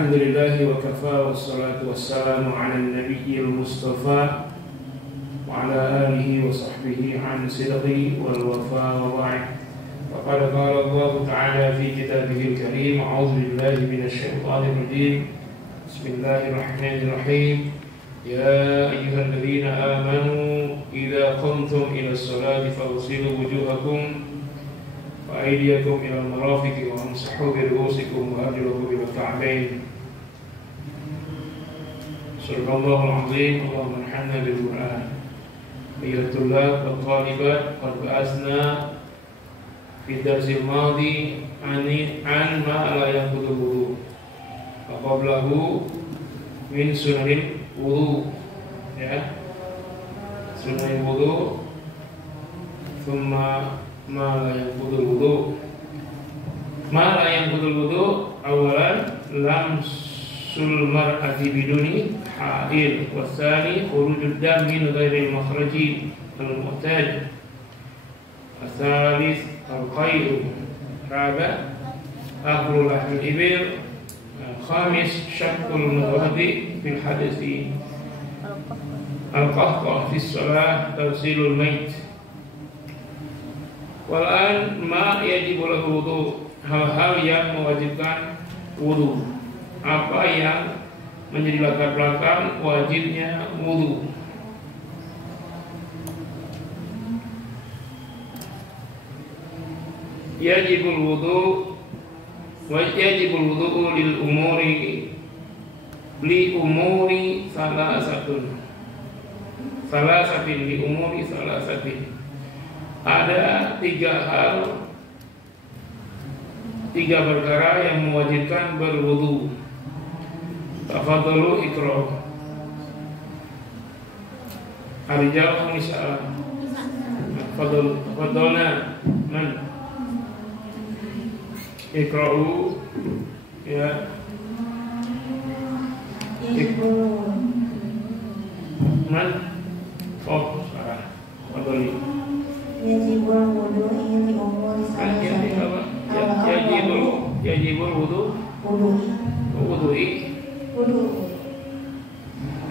Alhamdulillahi wa kafa wassalatu wassalamu ala nabiyyil mustafa wa ala alihi wa sahbihi an sidqi wal wafa wa ba'd. Faqad qala Allah ta'ala fi kitabihil karim, a'udzu billahi minasy syaithanir rajim. Bismillahirrahmanirrahim. Ya ayyuhalladzina amanu idza qumtum ila sholati faghsilu wujuhakum wa aydiyakum ila al-marafiqi wa amsahu bi ru'usikum wa arjulakum ila al-ka'bayn. Subhanallahul azim. Allahumma arhamna bil Qur'an. Ayyuhat tullab wal talibat, qad ba'athna fi darsil madi an ma la yanqudu wudu wa qablahu min sunanil wudu, ya, sunanil wudu, thumma ma la yanqudul wudu. Ma la yanqudul wudu awalan lamsul mar'ati biduni ha'il, wa tsani khurujud dam min ghairi makhraji al-mu'tad, wa tsalits al-qay'u, rabi' aklu lahmil ibil, khamis syaqqul mudghati fil hadisi, al-qahqah fi shalah, tawsilul mait. Walan ma yajibu lahu wudu, hal-hal yang mewajibkan wudu. Apa yang menjadi latar belakang wajibnya wudu? Yajibul wudu wa yajibul wudu lil umuri salasatin li umuri salasatin. Ada tiga perkara yang mewajibkan berwudu. Tafadhalu iqra. Ar-rijal nisa. Tafadhalna man iqra'u, ya. Man salah. Tafadhali. Yajibul wudu'i li umuri salasatin. Yajibul wudu'i.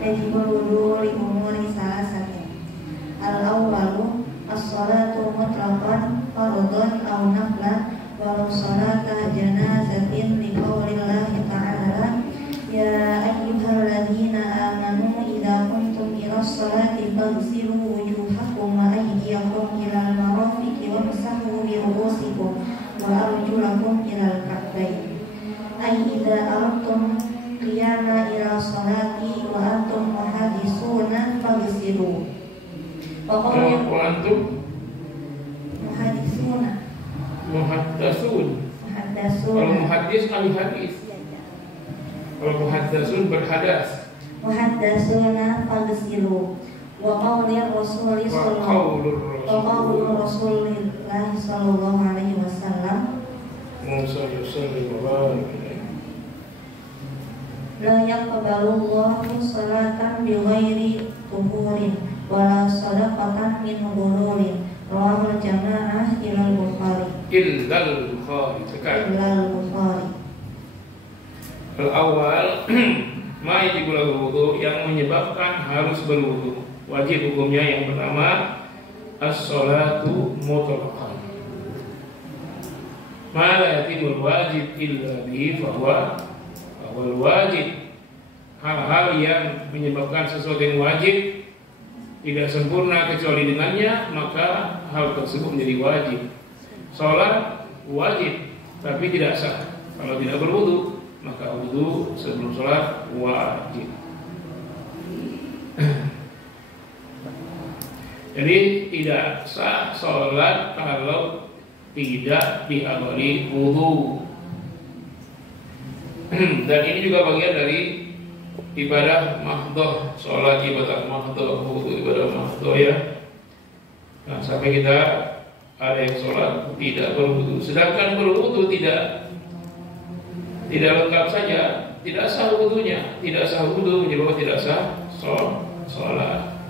Yajibul wudu'i li umuri salasatin. Al-awwalu as-salatu mutlaqan fardhan aw naflan walau salata janazatin li qaulillahi ta'ala ya ayyuhalladzina amanu idza qumtum ila sholati faghsilu wujuhakum wa aydiyakum ila al-marafiqi wamsahu bi ru'usikum wa arjulakum ila al-ka'bayn. Ay idza aradtum qiyama ila sholati wa antum muhaddisuna faghsilu. Wa antum muhaddisuna. Muhaddasun. Kalau muhaddis ahli hadis. Kalau muhaddasun berhadas. Muhaddasuna faghsilu. Wa qawlir Rasulillah sallallahu alaihi wasallam. La yaqbalullahu salatan bighairi tuhurin wala sadaqatan min ghururin. Rawahul jamaah illal Bukhari. Al-awwal ma yajibu lahu wudu, yang menyebabkan harus berwudu. Wajib hukumnya yang pertama as-salatu mutlaqan. Ma la yatimul wajib illa bihi fahuwa wajib. Hal-hal yang menyebabkan sesuatu yang wajib tidak sempurna kecuali dengannya, maka hal tersebut menjadi wajib. Salat wajib tapi tidak sah kalau tidak berwudu, maka wudu sebelum salat wajib. Jadi tidak sah salat kalau tidak diawali wudu. Dan ini juga bagian dari ibadah mahdhah, sholat ibadah mahdhah, wudu ibadah mahdhah, ya. Nah, sampai kita ada yang sholat tidak berwudu, sedangkan berwudu tidak lengkap saja, tidak sah wudunya, tidak sah wudu menyebabkan tidak sah sholat.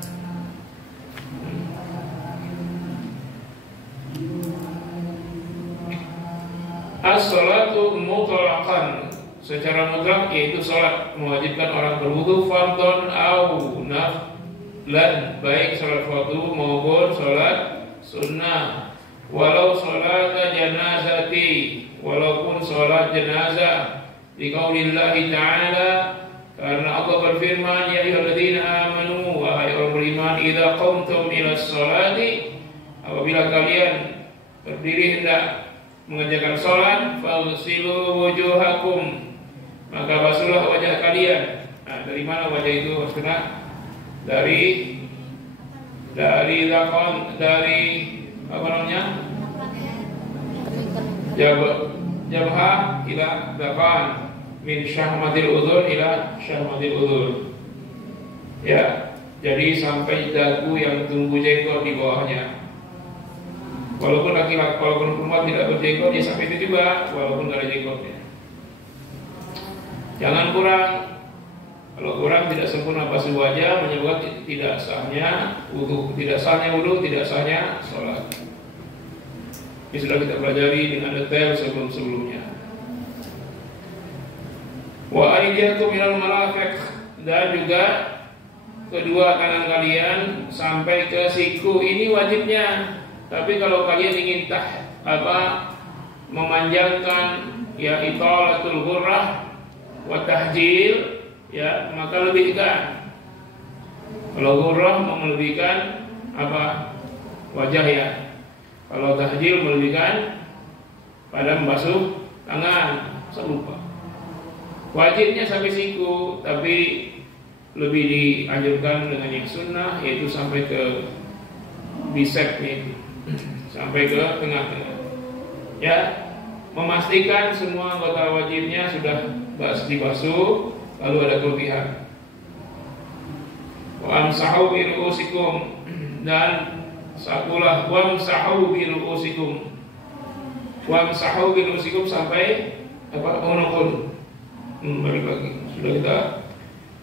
As-salatu mutlaqan, secara mutlak yaitu sholat, mewajibkan orang berwudu fardhon au naflan, baik sholat fardu maupun sholat sunnah. Walau sholat janazati, walaupun sholat jenazah, biqaulillahi ta'ala, karena Allah berfirman, ya ayyuhalladzina amanu, wahai orang beriman, idza qumtum ila sholati, apabila kalian berdiri hendak mengerjakan sholat, faghsilu wujuhakum, maka basuhlah wajah kalian. Nah, dari mana wajah itu maksudnya? Dari apa namanya? Jabhah ila dapan, min syahmatil udhun ila syahmatil udhun. Ya, jadi sampai dagu yang tumbuh jenggot di bawahnya. Walaupun laki-laki, walaupun perempuan tidak berjenggot, ya sampai itu juga, walaupun tidak ada jenggotnya. Jangan kurang. Kalau kurang tidak sempurna basuh wajah, menyebabkan tidak sahnya wudu, tidak sahnya sholat. Ini sudah kita pelajari dengan detail sebelum-sebelumnya. Wa aydiyakum ilal marafiq, dan juga kedua tangan kalian sampai ke siku. Ini wajibnya. Tapi kalau kalian ingin memanjangkan ya italatul ghurrah wa tahjil, ya maka lebihkan. Kalau ghurrah melebihkan wajah ya. Kalau tahjil melebihkan pada membasuh tangan. Saya lupa. Wajibnya sampai siku, tapi lebih dianjurkan dengan yang sunnah, yaitu sampai ke bisepnya itu, sampai ke tengah-tengah. Ya, memastikan semua anggota wajibnya sudah dibasuh, lalu ada kelebihan. Wa amsahu bi ru'usikum, dan sakulah wamsahu bi ru'usikum. Wamsahu bi ru'usikum sampai menukun. Balik lagi, sudah kita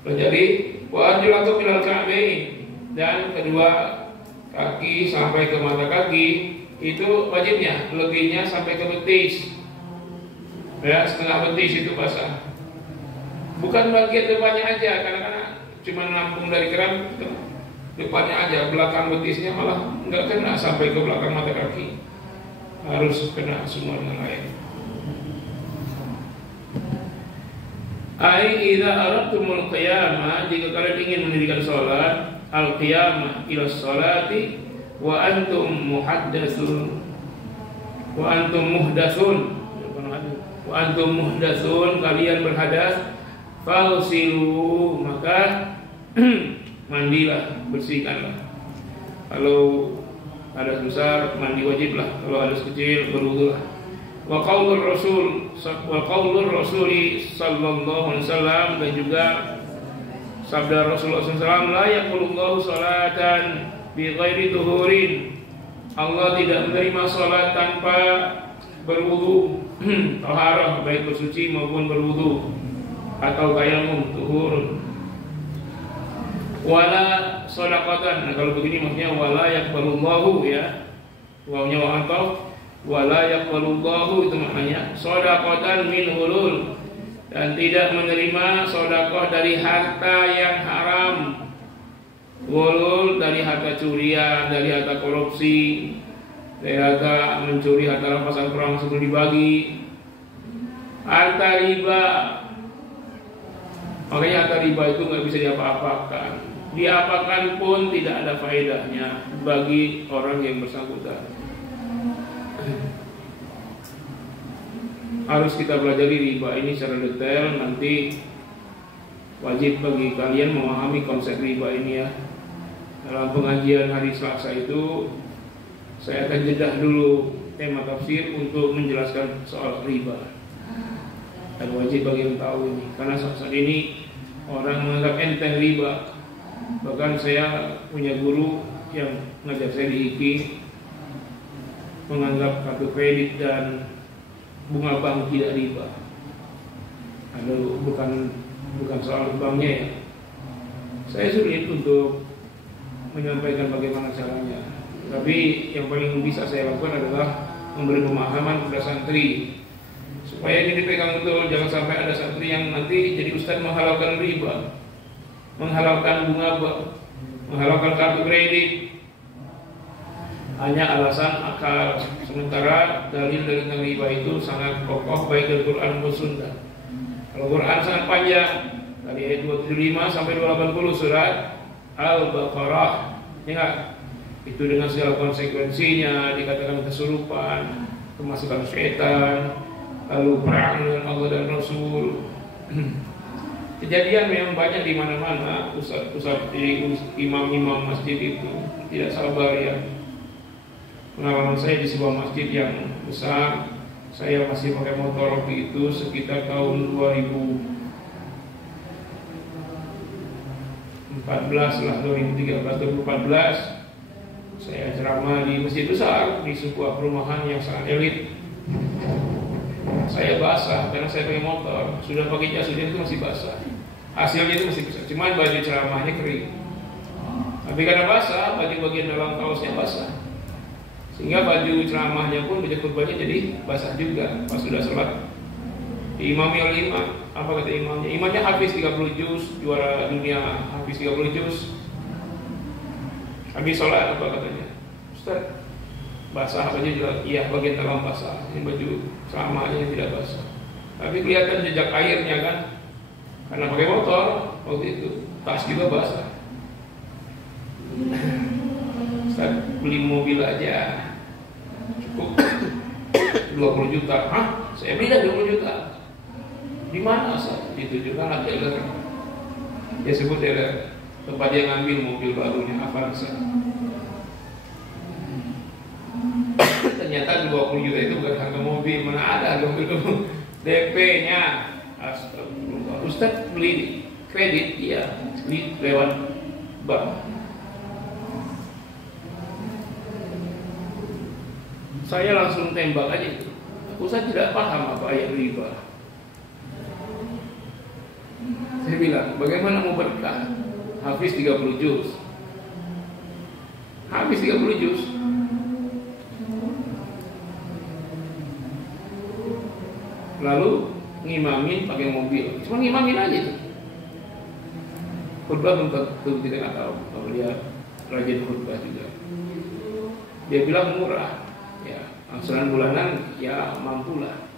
pelajari. Wa arjulakum ilal ka'bain, dan kedua kaki sampai ke mata kaki, itu wajibnya. Lebihnya sampai ke betis. Ya, setengah betis itu basah. Bukan bagian depannya aja, kadang-kadang cuma nampung dari keran depannya aja, belakang betisnya malah nggak kena sampai ke belakang mata kaki. Harus kena semua dengan air. Ai idza aradtumul qiyamah, jika kalian ingin mendirikan salat, al-qiyamah ila sholati wa antum muhaddatsun kalian berhadas, fausilu, maka mandilah, bersihkanlah. Kalau hadas besar mandi wajiblah, kalau hadas kecil berwudulah. Wa qaulur rasul sallallahu alaihi wasallam, dan juga sabda Rasulullah SAW, la yaqulullahu salatan bi ghairi tuhurin, Allah tidak menerima salat tanpa berwudu, taharah, baik bersuci maupun berwudu, atau tayamum, tuhurun. Wala shadaqatan, nah kalau begini maksudnya wala yaqbalullahu, ya, wawnya wa antaf, wala yaqbalullahu, itu maknanya shadaqatan min hulul, dan tidak menerima sedekah dari harta yang haram. Hulul dari harta curian, dari harta korupsi, dari harta mencuri, harta rampasan perang sebelum dibagi, harta riba. Makanya harta riba itu nggak bisa diapa-apakan. Diapakan pun tidak ada faedahnya bagi orang yang bersangkutan. Harus kita pelajari riba ini secara detail. Nanti wajib bagi kalian memahami konsep riba ini, ya. Dalam pengajian hari Selasa itu saya akan jedah dulu tema tafsir untuk menjelaskan soal riba. Dan wajib bagi yang tahu ini, karena saat ini orang menganggap enteng riba. Bahkan saya punya guru yang ngajar saya di IKI menganggap kartu kredit dan bunga bank tidak riba. Aduh, bukan soal banknya, ya. Saya sulit untuk menyampaikan bagaimana caranya. Tapi yang paling bisa saya lakukan adalah memberi pemahaman kepada santri Supaya ini dipegang betul, jangan sampai ada santri yang nanti jadi ustaz menghalalkan riba, menghalalkan bunga, menghalalkan kartu kredit, hanya alasan akal. Sementara dalil tentang riba itu sangat kokoh baik dari Quran maupun Sunnah. Kalau Quran sangat panjang dari ayat 275 sampai 280 surat Al-Baqarah, ya, itu dengan segala konsekuensinya, dikatakan kesurupan, kemasukan syaitan, lalu perang dengan Allah dan Rasul. Kejadian memang banyak di mana-mana. Pusat imam-imam masjid itu tidak sabar ya. Pengalaman saya di sebuah masjid yang besar, saya masih pakai motor waktu itu sekitar tahun 2014 lah, 2013-2014. Saya ceramah di masjid besar di sebuah perumahan yang sangat elit. Saya basah karena saya pakai motor. Sudah pakai jas hujan itu masih basah. Hasilnya itu masih basah. Cuman baju ceramahnya kering. Tapi karena basah, baju bagian dalam kaosnya basah. Sehingga baju ceramahnya pun, baju khutbahnya jadi basah juga. Pas sudah sholat, diimami oleh imam. Apa kata imamnya? Imamnya hafiz 30 juz, juara dunia hafiz 30 juz. Habis sholat apa katanya? Ustaz, basah baju juga? Iya, bagian dalam basah. Ini baju ceramahnya tidak basah. Tapi kelihatan jejak airnya kan? Karena pakai motor waktu itu. Tas juga basah. Ustaz, beli mobil aja cukup 20 juta. Hah? Saya beli 20 juta. Di mana Ustaz? Ditujukan dealer. Dia sebut dealer. Tempat dia ngambil mobil barunya Avanza. Ternyata 20 juta itu bukan harga mobil. Mana ada harga mobil, DP-nya. Astagfirullah. Ustaz beli kredit, iya, beli lewat bank. Saya langsung tembak aja itu. Ustaz tidak paham apa ayat riba. Saya bilang, bagaimana mau berkah? Hafiz 30 juz. Habis 30 juz. Lalu ngimamin pakai mobil. Cuma ngimamin aja tuh. Khutbah belum tentu tidak tahu. Kalau dia rajin khutbah juga. Dia bilang murah. Ya, angsuran bulanan ya mampulah.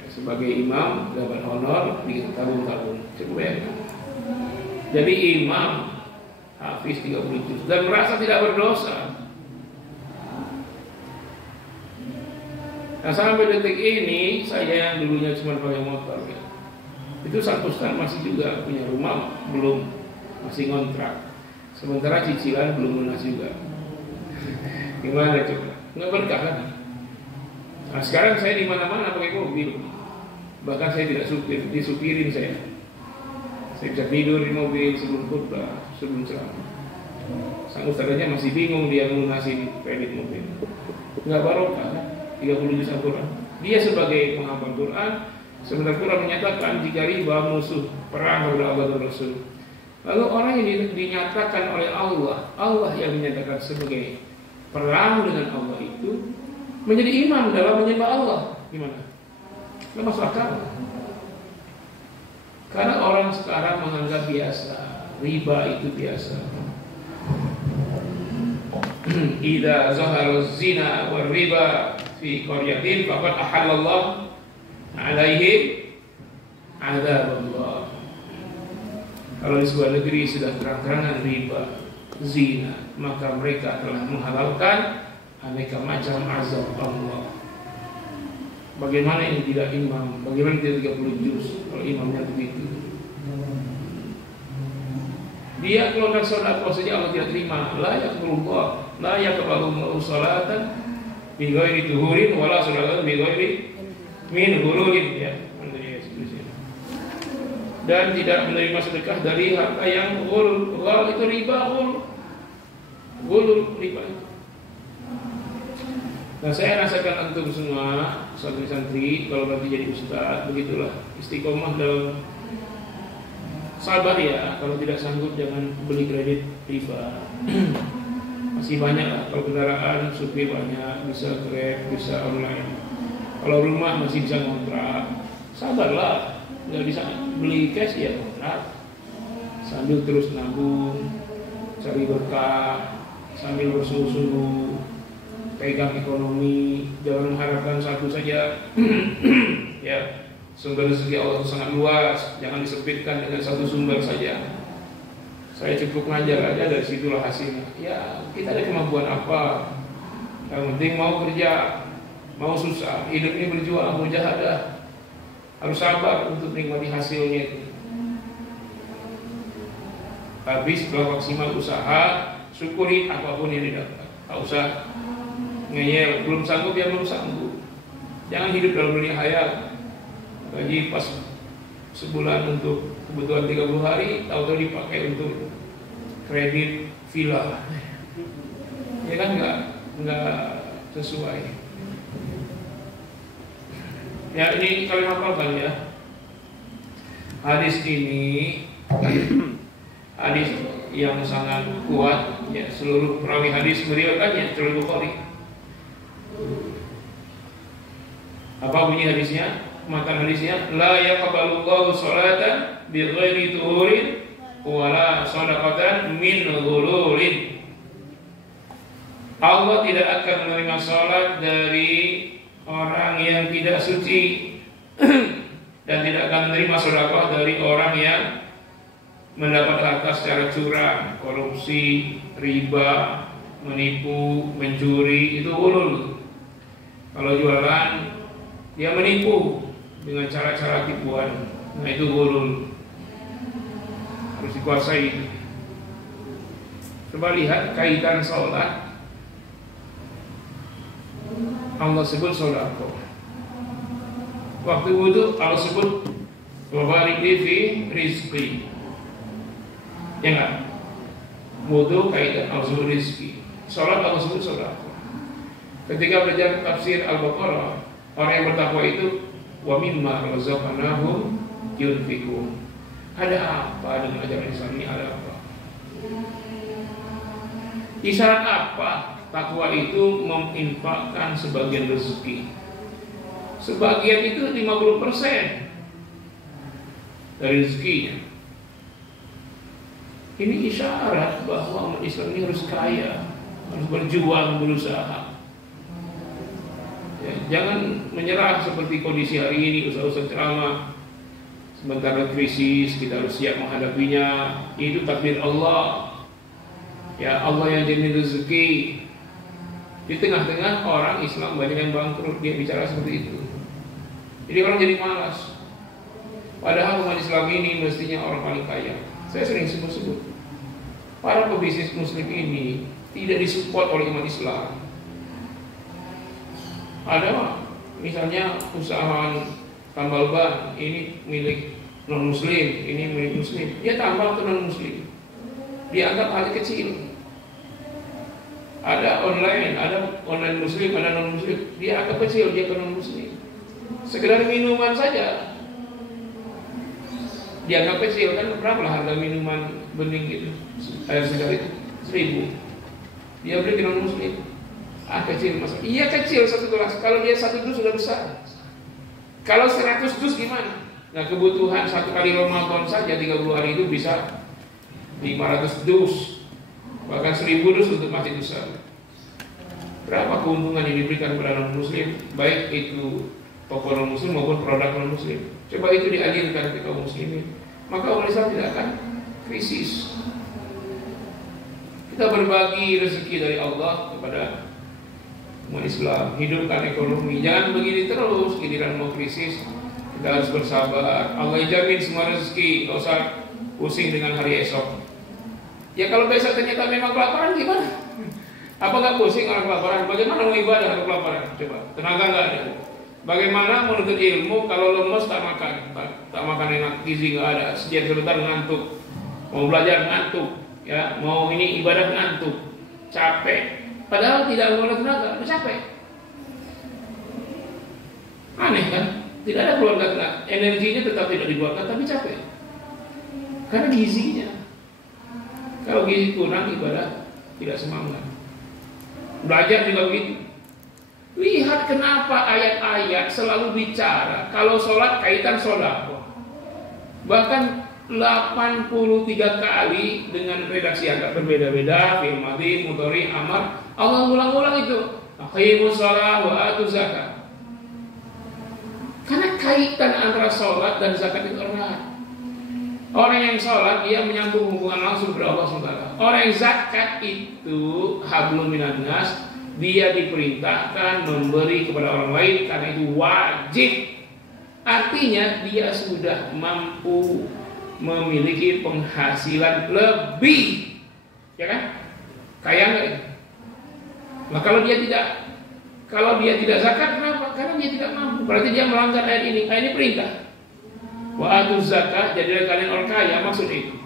Ya, sebagai imam dapat honor di tabung-tabung. Coba ya. Jadi imam hafiz 30 juz dan merasa tidak berdosa. Nah, sampai detik ini saya yang dulunya cuma pakai motor ya, itu sang ustaz masih juga punya rumah, belum, masih ngontrak. Sementara cicilan belum lunas juga. Gimana coba? Nggak berkah kan? Nah, sekarang saya di mana-mana pakai mobil. Bahkan saya tidak supir, disupirin saya. Saya bisa tidur di mobil sebelum khutbah, sebelum ceramah. Sang ustaznya masih bingung dia melunasi kredit mobil. Nggak barokah, 30 juz Al-Quran. Dia sebagai penghafal Quran, sebenarnya Quran menyatakan jika riba musuh perang kepada Allah dan Rasul. Lalu orang yang dinyatakan oleh Allah yang menyatakan sebagai perang dengan Allah itu menjadi imam dalam menyembah Allah. Gimana? Nggak masuk akal. Karena orang sekarang menganggap biasa, riba itu biasa. Idza zahara zina war riba fi qaryatin faqad ahallallah 'alaihi 'adzaballah. Kalau di sebuah negeri sudah terang-terangan riba, zina, maka mereka telah menghalalkan aneka macam azab Allah. Bagaimana yang tidak imam? Bagaimana tidak 30 juz kalau imamnya begitu? Dia keluarkan sedekah saja Allah tidak terima. La yaqbalullah, la yaqbalu salatan bi ghairi tuhurin wala salatan bi ghairi min ghulurin, ya. Dan tidak menerima sedekah dari harta yang ghul. Ghul itu riba, ghul riba. Nah, saya rasakan antum semua santri-santri kalau nanti jadi ustaz, begitulah istiqomah dalam sabar ya. Kalau tidak sanggup jangan beli kredit riba. Masih banyak lah, kalau kendaraan supir banyak, bisa Grab, bisa online. Kalau rumah masih bisa ngontrak, sabarlah. Nggak bisa beli cash ya kontrak, sambil terus nabung, cari berkah, sambil bersungguh-sungguh pegang ekonomi, jangan mengharapkan satu saja. Ya, sumber rezeki Allah itu sangat luas, jangan disempitkan dengan satu sumber saja. Saya cukup ngajar aja, dari situlah hasilnya. Ya, kita ada kemampuan apa? Yang penting mau kerja, mau susah, hidup ini berjuang, mujahadah. Harus sabar untuk menikmati hasilnya itu. Tapi setelah maksimal usaha, syukuri apapun yang didapat. Tak usah ngeyel, belum sanggup ya belum sanggup. Jangan hidup dalam dunia hayal. Gaji pas sebulan untuk kebutuhan 30 hari, tahu-tahu dipakai untuk kredit villa. Ya kan nggak sesuai. Ya, ini kalian hafalkan ya. Hadis ini hadis yang sangat kuat ya, seluruh perawi hadis meriwayatkannya dari Bukhari. Apa bunyi hadisnya? Matan hadisnya, la yaqbalullahu sholatan bighairi tuhurin wala shadaqatan min ghulurin. Allah tidak akan menerima salat dari orang yang tidak suci dan tidak akan menerima sedekah dari orang yang mendapat harta secara curang, korupsi, riba, menipu, mencuri, itu ulul. Kalau jualan dia menipu dengan cara-cara tipuan, nah itu ulul, harus dikuasai. Coba lihat kaitan sholat. Allah sebut sholako. Waktu wudhu Allah sebut wabarik fi rizqi. Ya enggak? Wudhu kaitan Allah sebut rizki. Sholat Allah sebut sholako. Ketika belajar tafsir Al-Baqarah, orang yang bertakwa itu wa mimma razaqnahum yunfiqun. Ada apa dengan ajaran Islam ini? Ada apa? Isyarat apa? Takwa itu menginfakkan sebagian rezeki. Sebagian itu 50% dari rezekinya. Ini isyarat bahwa umat Islam ini harus kaya, harus berjuang, berusaha. Ya, jangan menyerah seperti kondisi hari ini, usaha-usaha ceramah. Sementara krisis, kita harus siap menghadapinya. Itu takdir Allah. Ya, Allah yang jamin rezeki. Di tengah-tengah orang Islam banyak yang bangkrut, dia bicara seperti itu. Jadi orang jadi malas. Padahal umat Islam ini mestinya orang paling kaya. Saya sering sebut-sebut, para pebisnis muslim ini tidak disupport oleh umat Islam. Ada misalnya usahaan tambal ban, ini milik non muslim, ini milik muslim. Dia tambal ke non muslim, dianggap hal kecil. Ada online muslim, ada non muslim, dia agak kecil, dia ke non muslim. Sekedar minuman saja dianggap kecil, kan berapa lah harga minuman bening gitu, air segar itu 1.000. Dia beli ke non muslim, kecil mas. Iya kecil satu gelas. Kalau dia 1 dus sudah besar. Kalau 100 dus gimana? Nah, kebutuhan satu kali Ramadan saja 30 hari itu bisa 500 dus. Bahkan 1.000 dus untuk masjid besar. Berapa keuntungan yang diberikan kepada non muslim, baik itu toko non muslim maupun produk non muslim. Coba itu dialirkan ke kaum muslimin, maka umat Islam tidak akan krisis. Kita berbagi rezeki dari Allah kepada umat Islam, hidupkan ekonomi. Jangan begini terus, giliran mau krisis kita harus bersabar. Allah jamin semua rezeki, nggak usah pusing dengan hari esok. Ya kalau besok ternyata memang kelaparan gimana? Apa nggak pusing orang kelaparan? Bagaimana mau ibadah kalau kelaparan? Coba, tenaga nggak ada. Bagaimana menuntut ilmu kalau lemes tak makan enak, gizi nggak ada, sejak sebentar ngantuk, mau belajar ngantuk, ya mau ini ibadah ngantuk, capek. Padahal tidak ada tenaga, udah capek. Aneh kan? Tidak ada keluarga tenaga, energinya tetap tidak dikeluarkan tapi capek. Karena gizinya. Kalau gizi kurang ibadah tidak semangat. Belajar juga begitu. Lihat kenapa ayat-ayat selalu bicara kalau sholat kaitan sodako. Bahkan 83 kali dengan redaksi agak berbeda-beda, fi'il madhi, mudhari, amar. Allah ulang-ulang itu. Aqimus shalah wa atuz zakat. Karena kaitan antara sholat dan zakat itu erat. Orang yang sholat dia menyambung hubungan langsung kepada Allah SWT. Orang yang zakat itu hablum minan nas, dia diperintahkan memberi kepada orang lain karena itu wajib. Artinya dia sudah mampu memiliki penghasilan lebih, ya kan? Kaya nggak? Nah kalau dia tidak zakat, kenapa? Karena dia tidak mampu. Berarti dia melanggar ayat ini. Ayat ini perintah. Wa atuz zakat, jadilah kalian orang kaya, maksud itu.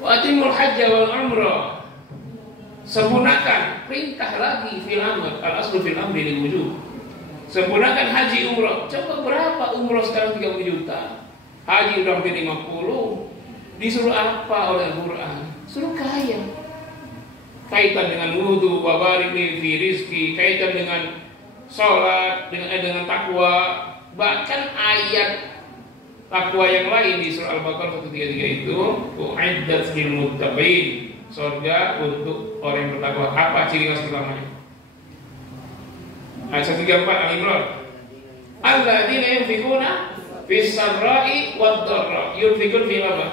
Wa atimul hajja wal umrah. Sempurnakan, perintah lagi fil amr, al aslu fil amri lil wujub. Sempurnakan haji umrah. Coba berapa umrah sekarang 30 juta? Haji udah hampir 50. Disuruh apa oleh Al-Quran? Suruh kaya. Kaitan dengan wudu, wa barik li fi rizki, kaitan dengan salat, dengan takwa. Bahkan ayat takwa yang lain di surah Al-Baqarah 133 itu, u'iddat lil muttaqin, surga untuk orang yang bertakwa. Apa ciri khas pertamanya? Ayat 134 Al-Imran. Alladzina yunfikuna fis sarra'i wad dharra. Yunfikun fi apa?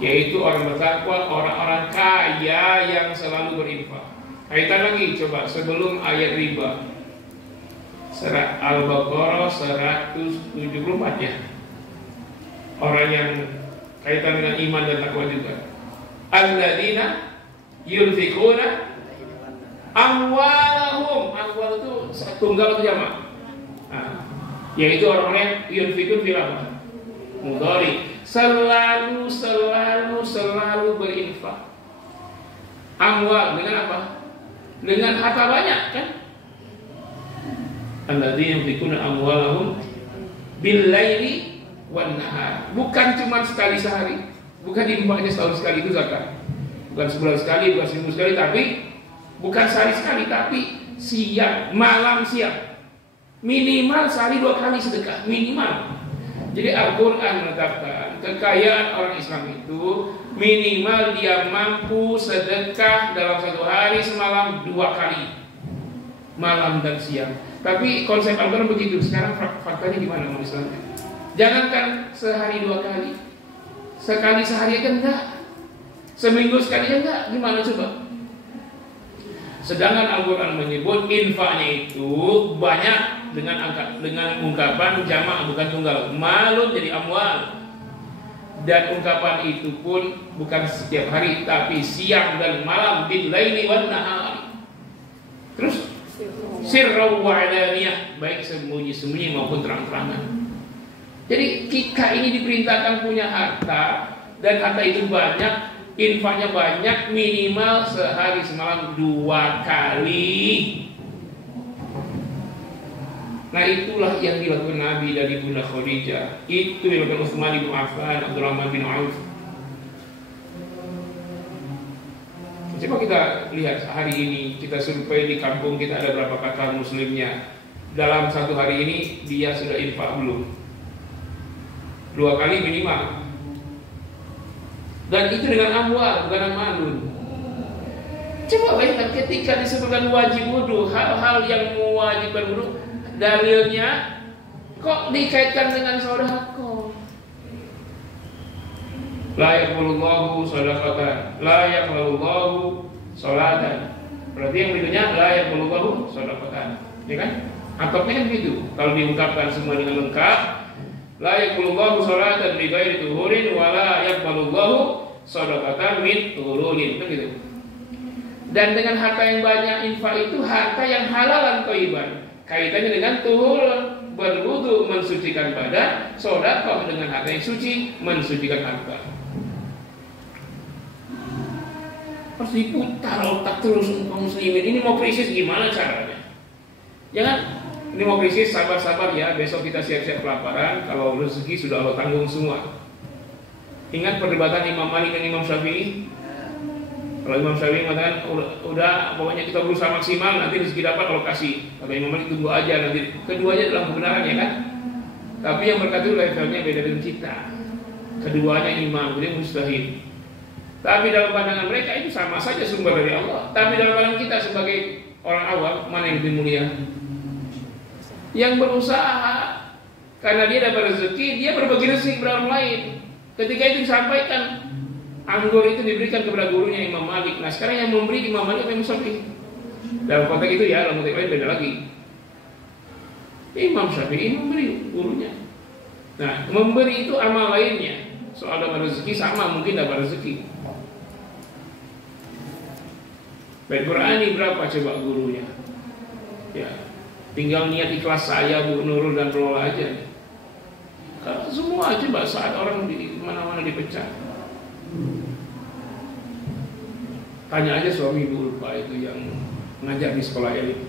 Yaitu orang bertakwa, orang-orang kaya yang selalu berinfak. Kaitan lagi coba sebelum ayat riba. Surah Al-Baqarah 174 ya. Orang yang kaitan dengan iman dan takwa juga. Alladzina yunfikuna amwalahum. Amwal itu tunggal atau jamak? Nah, yaitu orang-orang yang yunfikun fil apa? Mudhari. Selalu berinfak. Amwal dengan apa? Dengan harta banyak kan? Alladzina yunfikuna amwalahum bil laili wan nahar. Bukan cuma sekali sehari, bukan diinfaknya setahun sekali itu zakat. Bukan sebulan sekali, bukan seminggu sekali, tapi bukan sehari sekali, tapi siang, malam siang. Minimal sehari 2 kali sedekah, minimal. Jadi Al-Quran menetapkan kekayaan orang Islam itu minimal dia mampu sedekah dalam satu hari semalam 2 kali, malam dan siang. Tapi konsep Al-Quran begitu. Sekarang faktanya gimana orang Islam? Jangankan sehari 2 kali, sekali sehari aja enggak, seminggu sekali aja enggak. Gimana coba? Sedangkan Al-Quran menyebut infaknya itu banyak dengan ungkapan jamak bukan tunggal. Malun jadi amwal. Dan ungkapan itu pun bukan setiap hari tapi siang dan malam, bil laili wan nahar. Terus sirra wa alaniyah, baik sembunyi-sembunyi maupun terang-terangan. Jadi kita ini diperintahkan punya harta dan harta itu banyak, infaknya banyak, minimal sehari semalam 2 kali. Nah itulah yang dilakukan Nabi dari Bunda Khadijah. Itu yang dilakukan Utsman bin Affan, Abdurrahman bin Auf. Coba kita lihat hari ini, kita survei di kampung kita ada berapa kakak muslimnya. Dalam satu hari ini dia sudah infak belum? 2 kali minimal. Dan itu dengan amwal, bukan amalun. Coba bayangkan ketika disebutkan wajib wudu, hal-hal yang mewajibkan wudu, dalilnya kok dikaitkan dengan sedekah? La yaqbalullahu shadaqatan, la yaqbalullahu sholatan. Berarti yang berikutnya la yaqbalullahu shadaqatan. Ya kan? Angkatnya kan begitu. Kalau diungkapkan semua dengan lengkap, la yaqbalullahu sholatan bi ghairi tuhurin wa la yaqbalullahu shadaqatan min tuhulin. Begitu. Dan dengan harta yang banyak, infak itu harta yang halalan thayyiban. Kaitannya dengan tuhur, berwudu mensucikan badan, sedekah dengan harta yang suci mensucikan harta. Harus diputar otak terus kaum muslimin. Ini mau krisis gimana caranya? Jangan, ini mau krisis sabar-sabar ya. Besok kita siap-siap kelaparan. Kalau rezeki sudah Allah tanggung semua. Ingat perdebatan Imam Malik dan Imam Syafi'i. Kalau Imam Syafi'i mengatakan udah pokoknya kita berusaha maksimal, nanti rezeki dapat kalau kasih. Kalau Imam Malik tunggu aja, nanti keduanya dalam kebenaran ya kan. Tapi yang berkata itu levelnya beda dengan kita. Keduanya imam, jadi mustahil. Tapi dalam pandangan mereka itu sama saja sumber dari Allah. Tapi dalam pandangan kita sebagai orang awam, mana yang lebih mulia? Yang berusaha karena dia dapat rezeki, dia berbagi rezeki kepada orang lain. Ketika itu disampaikan, anggur itu diberikan kepada gurunya Imam Malik. Nah sekarang yang memberi Imam Malik Imam Syafi'i. Dalam konteks itu ya, dalam konteks lain beda lagi. Imam Syafi'i memberi gurunya. Nah memberi itu amal lainnya. Soal dapat rezeki sama, mungkin dapat rezeki. Baik Qur'ani berapa coba gurunya? Ya, tinggal niat ikhlas saya Bu Nurul dan Lola aja. Karena semua coba saat orang di mana-mana dipecat. Tanya aja suami ibu lupa itu yang ngajar di sekolah elit.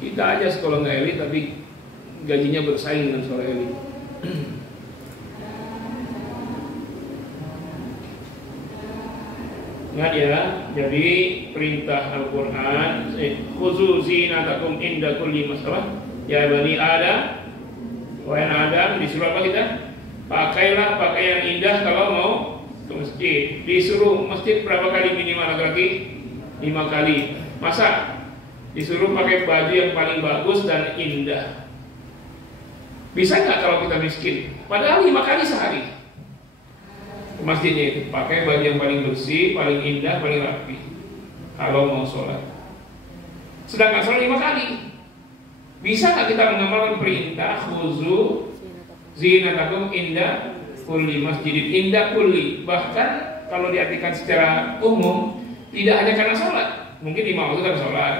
Kita aja sekolah nggak elit tapi gajinya bersaing dengan sekolah elit. Ingat ya, jadi perintah Al-Quran khusus zinatakum inda kulli masalah. Ya Bani Adam, wahai Adam, disuruh apa kita? Pakailah pakaian indah kalau mau ke masjid. Disuruh masjid berapa kali minimal laki-laki? 5 kali. Masa disuruh pakai baju yang paling bagus dan indah? Bisa nggak kalau kita miskin? Padahal 5 kali sehari. Ke masjidnya itu pakai baju yang paling bersih, paling indah, paling rapi. Kalau mau sholat. Sedangkan sholat 5 kali. Bisa nggak kita mengamalkan perintah khuzu zinatakum inda kulli masjidin, inda kulli? Bahkan kalau diartikan secara umum, tidak hanya karena sholat. Mungkin 5 waktu kan sholat.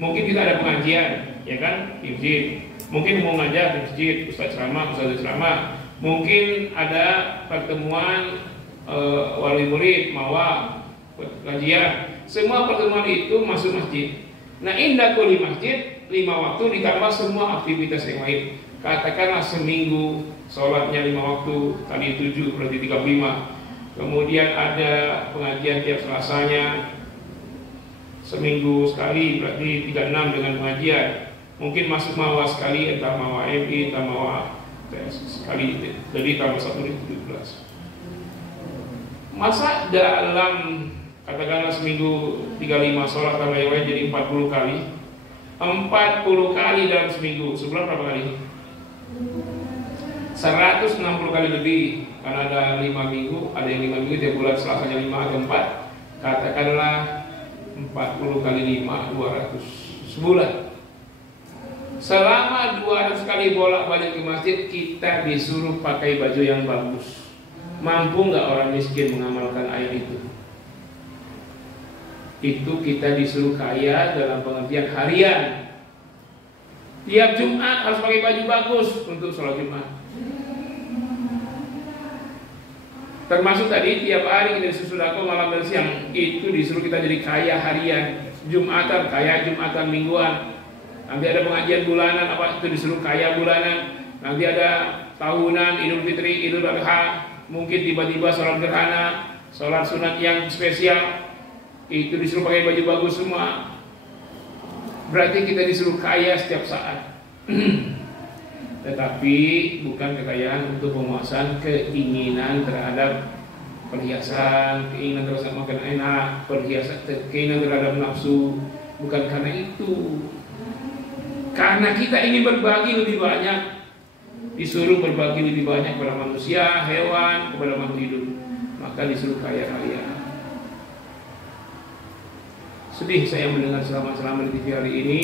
Mungkin kita ada pengajian, ya kan, di masjid. Mungkin mau ngajar di masjid, ustaz ceramah. Mungkin ada pertemuan wali murid, mawar, kajian. Semua pertemuan itu masuk masjid. Nah, indah kulli masjid 5 waktu ditambah semua aktivitas yang lain. Katakanlah seminggu sholatnya 5 waktu kali 7 berarti 35. Kemudian ada pengajian tiap Selasanya, seminggu sekali berarti 36 dengan pengajian. Mungkin masuk mawar sekali, entah mawar MI, entah mawar sekali, jadi tambah 1 itu 17. Masa dalam katakanlah seminggu 35 sholat tambah yang lain jadi 40 kali. 40 kali dalam seminggu, sebulan berapa kali? 160 kali lebih. Karena ada 5 minggu, ada yang 5 minggu tiap bulan, Selasanya 5 atau 4. Katakanlah 40 kali 5, 200 sebulan. Selama 200 kali bolak-balik ke masjid, kita disuruh pakai baju yang bagus. Mampu nggak orang miskin mengamalkan ayat itu? Itu kita disuruh kaya dalam pengertian harian. Tiap Jumat harus pakai baju bagus untuk sholat Jumat. Termasuk tadi tiap hari kita disuruh sedekah malam dan siang. Itu disuruh kita jadi kaya harian. Jumatan kaya, Jumatan mingguan. Nanti ada pengajian bulanan, apa itu disuruh kaya bulanan. Nanti ada tahunan, Idul Fitri, Idul Adha. Mungkin tiba-tiba sholat gerhana, sholat sunat yang spesial. Itu disuruh pakai baju bagus semua. Berarti kita disuruh kaya setiap saat. Tetapi bukan kekayaan untuk pemuasan keinginan terhadap perhiasan, keinginan terhadap makan enak, perhiasan, keinginan terhadap nafsu. Bukan karena itu. Karena kita ingin berbagi lebih banyak, disuruh berbagi lebih banyak kepada manusia, hewan, kepada makhluk hidup, maka disuruh kaya-kaya. Sedih saya mendengar selama di TV hari ini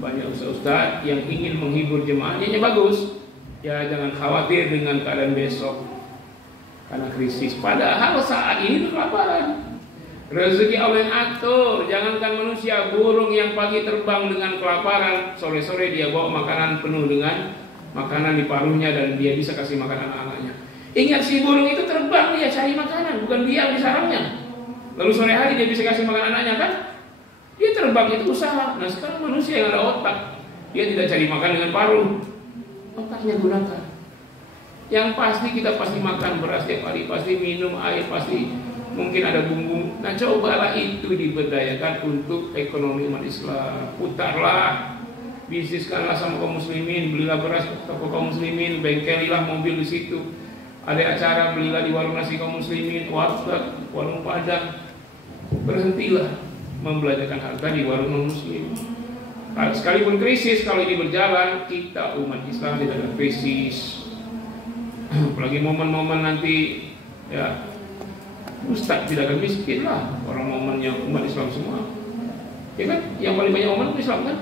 banyak ustaz-ustaz yang ingin menghibur jemaahnya bagus. Ya jangan khawatir dengan keadaan besok karena krisis. Padahal saat ini itu kelaparan. Rezeki Allah yang atur. Jangankan manusia, burung yang pagi terbang dengan kelaparan, sore-sore dia bawa makanan penuh dengan makanan di paruhnya dan dia bisa kasih makan anak-anaknya. Ingat, si burung itu terbang, dia cari makanan, bukan diam di sarangnya. Lalu sore hari dia bisa kasih makan anaknya kan? Dia terbang, itu usaha. Nah sekarang manusia yang ada otak, dia tidak cari makan dengan paruh, otaknya gunakan. Yang pasti kita pasti makan beras tiap hari, pasti minum air, pasti mungkin ada bumbu. Nah, cobalah itu diberdayakan untuk ekonomi umat Islam. Putarlah, bisniskanlah sama kaum muslimin, belilah beras toko kaum muslimin, bengkelilah mobil di situ. Ada acara, belilah di warung nasi kaum muslimin, warteg, warung padang. Berhentilah membelanjakan harta di warung non muslim. Sekalipun krisis, kalau ini berjalan, kita umat Islam tidak ada krisis. Apalagi momen-momen nanti, ya, Ustaz tidak akan miskin lah. Orang momennya umat Islam semua, ya kan? Yang paling banyak umat Islam kan?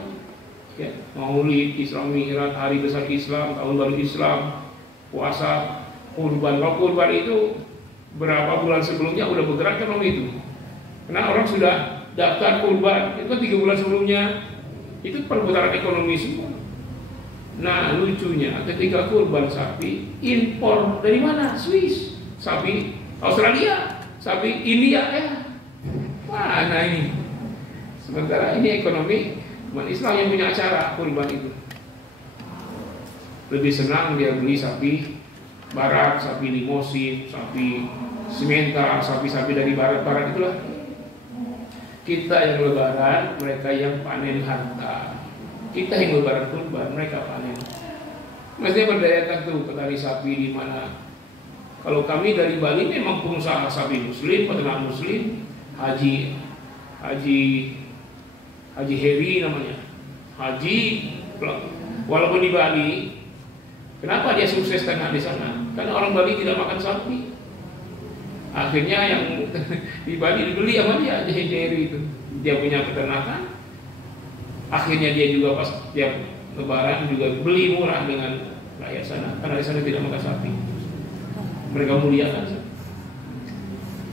Ya, Maulid, Isra Mi'raj, hari besar Islam, tahun baru Islam, puasa, kurban. Kalau kurban itu berapa bulan sebelumnya udah bergerak kan itu. Karena orang sudah daftar kurban, itu kan 3 bulan sebelumnya. Itu perputaran ekonomi semua. Nah, lucunya ketika kurban sapi impor dari mana? Swiss. Sapi Australia, sapi India ya. Mana ini? Sementara ini ekonomi umat Islam yang punya acara kurban itu. Lebih senang dia beli sapi barat, sapi limosin, sapi simental, sapi-sapi dari barat-barat itulah. Kita yang lebaran, mereka yang panen harta. Kita yang lebaran kurban, mereka panen. Maksudnya berdayakan tuh petani sapi di mana. Kalau kami dari Bali memang pengusaha sapi muslim, peternak muslim, Haji Heri namanya. Haji, walaupun di Bali, kenapa dia sukses ternak di sana? Karena orang Bali tidak makan sapi. Akhirnya yang di Bali dibeli sama dia, Heri itu. Dia punya peternakan. Akhirnya dia juga pas tiap lebaran juga beli murah dengan rakyat sana. Karena di sana tidak makan sapi. Mereka muliakan.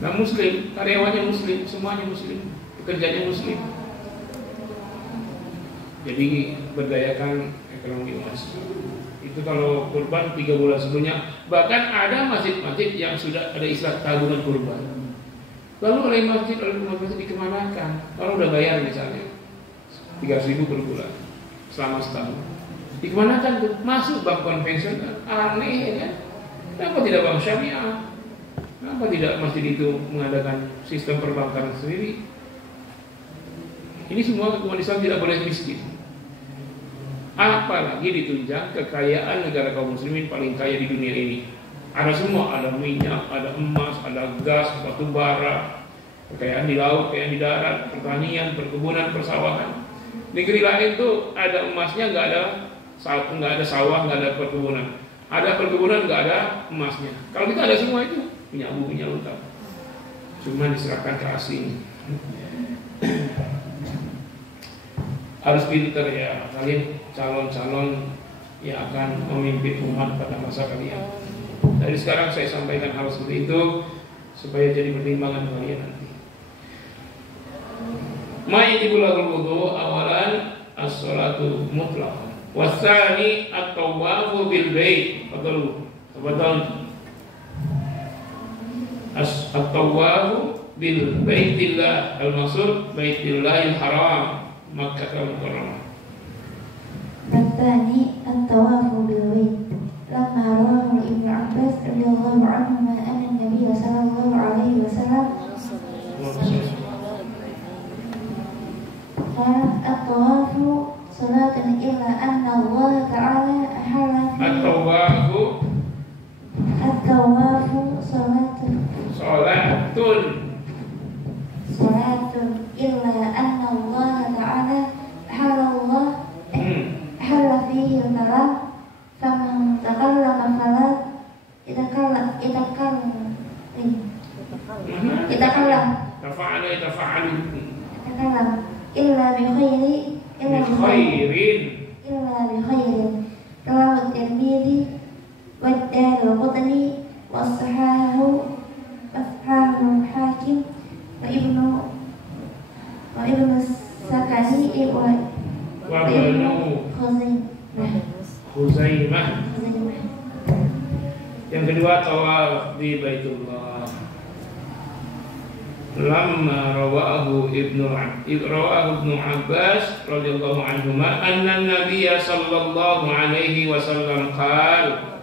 Nah, muslim, karyawannya muslim, semuanya muslim, pekerjanya muslim. Jadi berdayakan ekonomi umat. Itu kalau kurban 3 bulan sebelumnya. Bahkan ada masjid-masjid yang sudah ada istilah tabungan kurban. Lalu oleh masjid dikemanakan? Kalau udah bayar misalnya 300.000 per bulan selama setahun, dikemanakan tuh? Masuk bank konvensional. Aneh ya kan? Kenapa tidak bank syariah? Kenapa tidak masjid itu mengadakan sistem perbankan sendiri? Ini semua umat Islam tidak boleh miskin. Apalagi ditunjang kekayaan negara kaum muslimin paling kaya di dunia ini. Ada semua, ada minyak, ada emas, ada gas, batu bara, kekayaan di laut, kekayaan di darat, pertanian, perkebunan, persawahan. Negeri lain tuh ada emasnya nggak ada sawah, nggak ada perkebunan. Ada perkebunan nggak ada emasnya. Kalau kita ada semua itu, punya bumbunya lengkap. Cuma diserahkan ke asing. Harus pinter ya, kalian calon-calon yang akan memimpin umat pada masa kalian. Dari sekarang saya sampaikan hal seperti itu supaya jadi pertimbangan kalian nanti. Ma'idibulahul wudu awalan as-salatu mutlaq. Wasani at-tawafu bil bait. Betul. At-tawafu bil baitillah al-maqsud baitillahil haram. Makkah al-Mukarramah. Al-thani at-tawafu bil bait. Lamma rawahu Ibnu Abbas radhiyallahu anhuma anna an-nabiy sallallahu alaihi wasallam qala at-tawafu salatun illa anna Allah ta'ala ahalla At-tawafu salatun illa anna Allah ta'ala ahalla fihi al-kalam faman takallama fala yatakallam illa bi khairin rawahu Tirmidzi wa Daraqutni wa sahahu Hakim wa Ibnu Sakani wa Ibnu Khuzaimah. Yang kedua, tawaf di Baitullah. Lamma rawahu Ibnu Abbas radhiyallahu anhuma anna an-nabiy sallallahu alaihi wasallam qala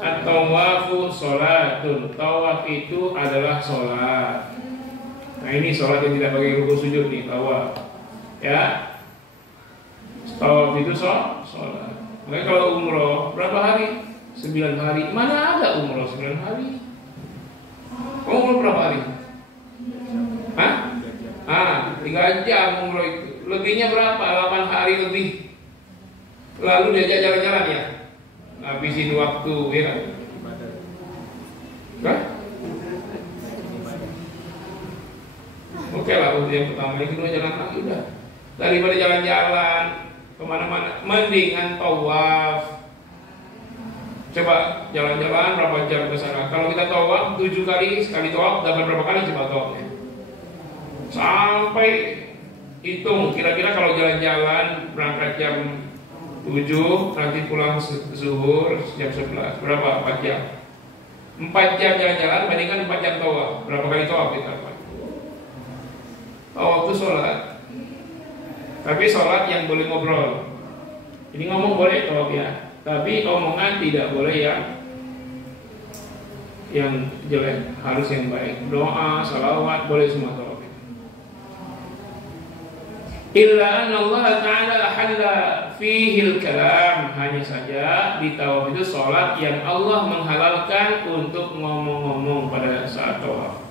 At-tawafu sholatun. Tawaf itu adalah sholat. Nah ini sholat yang tidak pakai rukun sujud nih, tawaf. Ya, tawaf itu sholat. Makanya kalau umroh berapa hari? 9 hari. Mana ada umroh 9 hari? Umroh berapa hari? Hah? 3 jam umroh itu. Lebihnya berapa? 8 hari lebih. Lalu diajak jalan-jalan ya, habisin waktu ya kan? Kan? Oke lah, untuk yang pertama, yang kedua jalan lagi udah. Daripada jalan-jalan kemana-mana, mendingan tawaf. Coba jalan-jalan berapa jam ke sana? Kalau kita tawaf 7 kali, sekali tawaf dapat berapa kali coba tawafnya? Sampai hitung kira-kira kalau jalan-jalan berangkat jam 7, nanti pulang zuhur jam 11, berapa? 4 jam. 4 jam jalan-jalan bandingkan 4 jam tawaf. Berapa kali tawaf kita? Tawaf itu sholat. Tapi sholat yang boleh ngobrol. Ini ngomong boleh tawaf ya, tapi omongan tidak boleh yang jelek, harus yang baik. Doa, salawat boleh semua tawaf. Illa anna Allah Ta'ala ahalla fihil kalam. Hanya saja di tawaf itu sholat yang Allah menghalalkan untuk ngomong-ngomong pada saat tawaf.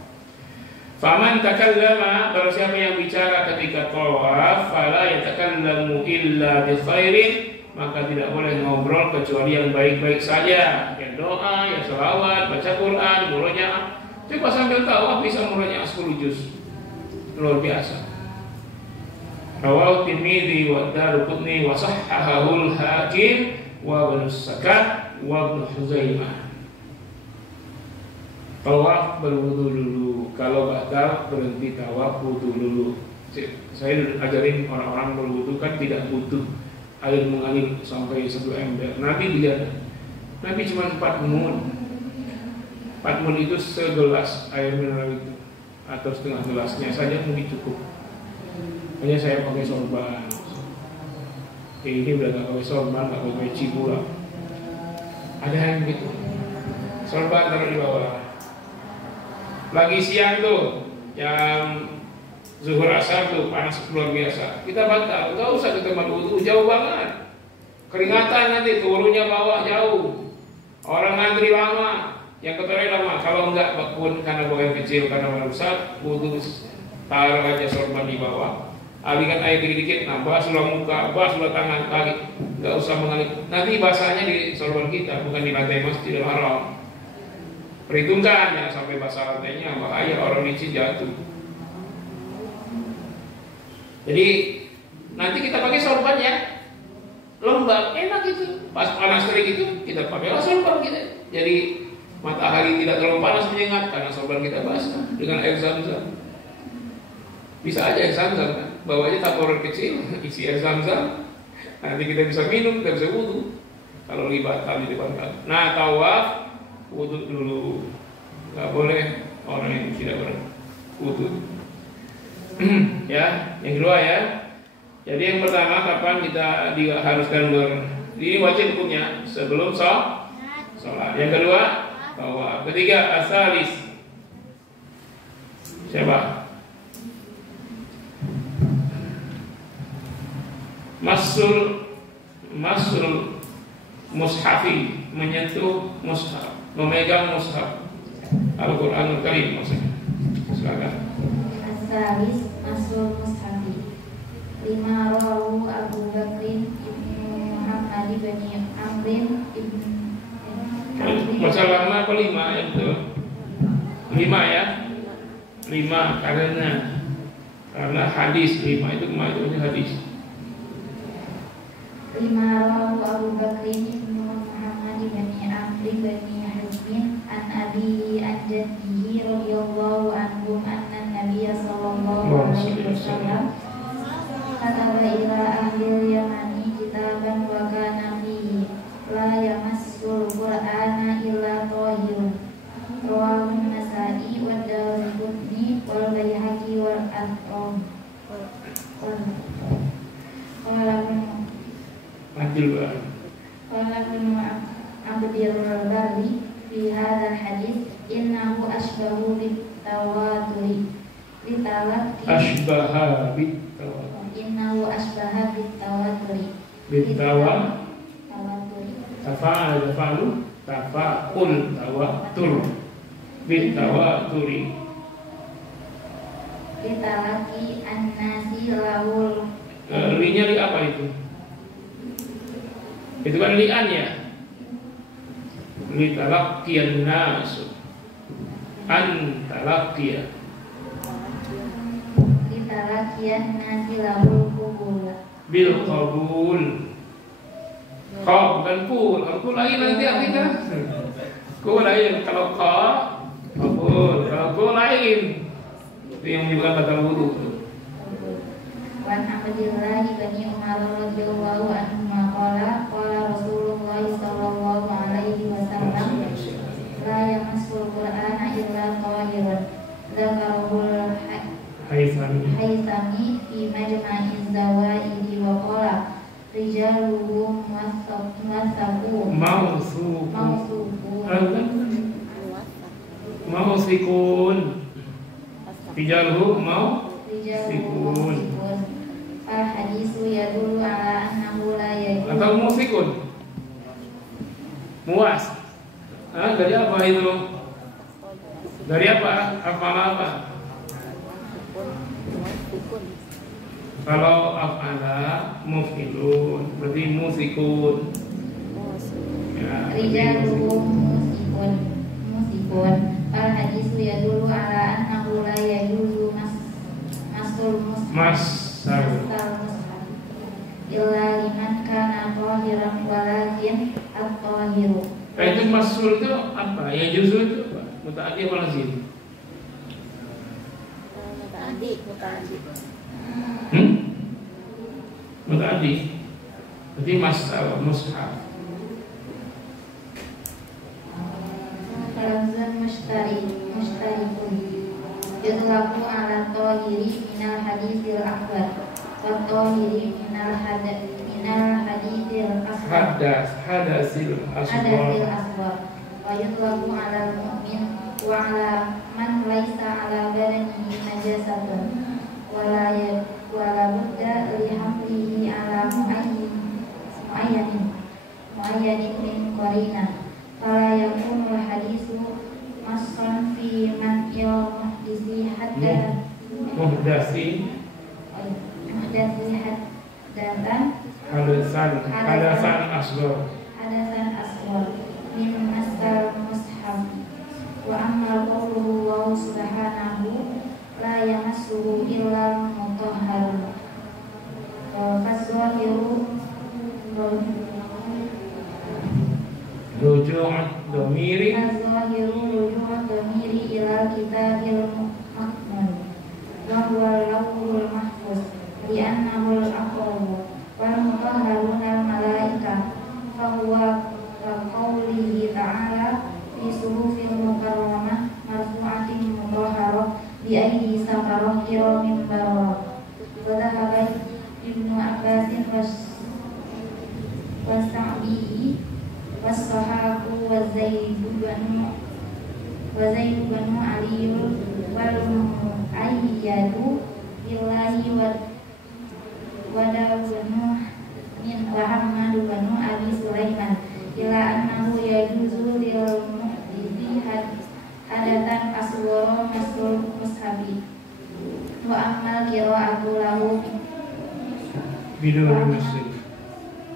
Faman takallama, barang siapa yang bicara ketika tawaf, fala yatakallamu illa bi khairin, maka tidak boleh ngobrol kecuali yang baik-baik saja. Ya doa, ya salawat, baca Quran, murojaah. Coba sambil tawaf bisa murojaah 10 juz. Luar biasa. Rawahu Tirmidzi wa Daruqutni wa sahhahul Hakim wa Ibnu Sakat wa Ibnu Huzaimah. Tawaf berwudu dulu. Kalau batal berhenti tawaf, wudu dulu. Saya ajarin orang-orang berwudu kan tidak butuh air mengalir sampai 1 ember. Nabi lihat, Nabi cuma 4 mud. 4 mud itu segelas air mineral itu, atau setengah gelasnya saja mungkin cukup. Hanya saya pakai sorban. Ini udah gak pakai sorban, gak pakai peci pula. Ada yang gitu. Sorban taruh di bawah. Lagi siang tuh, jam zuhur asar tuh panas luar biasa. Kita batal, gak usah ke tempat wudu, jauh banget. Keringatan nanti turunnya bawah jauh. Orang ngantri lama, yang ketuanya lama. Kalau enggak pun karena bawa yang kecil, karena baru besar, wudu taruh aja sorban di bawah. Alihkan air dikit-dikit, nah basuh muka, basuh tangan, kaki, nggak usah mengalir. Nanti basahnya di sorban kita, bukan di lantai Masjidil Haram. Perhitungkan ya sampai basah lantainya, bahaya orang licin jatuh. Jadi nanti kita pakai sorban ya, lembab, enak itu. Pas panas terik itu kita pakai sorban kita. Jadi matahari tidak terlalu panas menyengat karena sorban kita basah dengan air zam-zam. Bisa aja air zam-zam kan? Bawa aja taporan kecil, isi air zam-zam. Nanti kita bisa minum, kita bisa wudu. Kalau lagi batal di depan kan. Nah tawaf, wudu dulu. Gak boleh orang yang tidak berwudu. Ya, yang kedua ya. Jadi yang pertama kapan kita diharuskan ini wajib hukumnya sebelum sholat. Yang kedua tawaf. Ketiga asalis. Siapa? Masul mushafi, menyentuh mushaf, memegang mushaf Al-Quranul Karim maksudnya. Silakan. Asalis masul mushafi. 5 rawu Abu Bakrin ibnu Muhammad ibn Amrin ibn Baca lama apa 5 ya betul? 5 ya? 5 karena hadis 5 itu kemajuannya hadis. 5 rawu Abu Bakrin ibnu Muhammad ibn Amrin ibn Hazmin an Abi an jaddihi radhiyallahu anhum anna Nabiy sallallahu alaihi wasallam kataba ila ahli Yamani kitaban wa kana fihi la yamassul Qur'ana illa tahirun. Rawahu Nasa'i wa Daruqutni wal Baihaqi wal Athram. Qala Ibnu Abdir Bali fi hadzal hadis innahu asbahu bitawaturi litalaqi Asbaha bitawaturi. innahu asbaha bitawaturi tawaturi Tafa'ul tawatur bitawaturi. litalaqi annasi lahul Linya li apa itu? Itu kan li'an ya. Li talaqqiyan nas. An talaqqiya. litalaqian nasi lahul qubul Bil qabul. Qa bukan kul. Kalau kul lain nanti artinya. Kul lain. Kalau qa qabul. Kalau kul lain. Itu yang menyebabkan batal wudu. Wan Abdillah bin Umar radhiyallahu anhu qala Rasulullah sallallahu alaihi wasallam la yamassul Qur'ana illa tahirun zakarul Haythami fi majma'iz zawaidi wa qala rijaluhum mausikun rijaluhum mausikun al hadisu yadullu ala annahu la yajuz atau musikun muas. Dari apa itu? Dari apa? Apa? Kalau af'ala muf'ilun berarti musikun. Ya, rijaluhum musikun al hadisu yadullu ala annahu la yajuzu masul masal illa liman kana tahiran walakin at-tahiru. Itu masul itu apa? Yang juzu itu apa? Muta'addi apa lazim? Muta'addi. Muta'addi. Berarti masal mushaf. Lafzun mustarikun yudlaku ala tahiri minal hadithil akbar wa tahiri minal hadithil asghar Hadasil asghar. wa yudlaku ala mu'min wa ala man laisa ala badanihi najasatun wala budda li hamlihi ala muayyanin min qarina fala yakunul hadisu masran fi man muhdisi haddatan hadasan asghar min masal mushaf wa amma qawluhu wa subhanahu la yamassuhu illa mutahharun fazahiru ruju'at dhamiri ila kitabil maknun wa huwa lawhul mahfuz li'annahu al-aqrabu wal mutahharun al-malaika fa huwa qawlihi ta'ala fi suhufil mukarramah marfu'atin mutahharah bi aydi safarah kiramin bararah. Wa dhahaba Ibnu Abbasin wa Sa'bihi was-sahabu wa Zaid bin Ali wal mu'ayyadu billahi wa dawnu min wa Hamadu bin Abi Sulaiman ila annahu yajuzu lil muhdisi hadatan asghara masul mushabi wa amal qira'atu lahu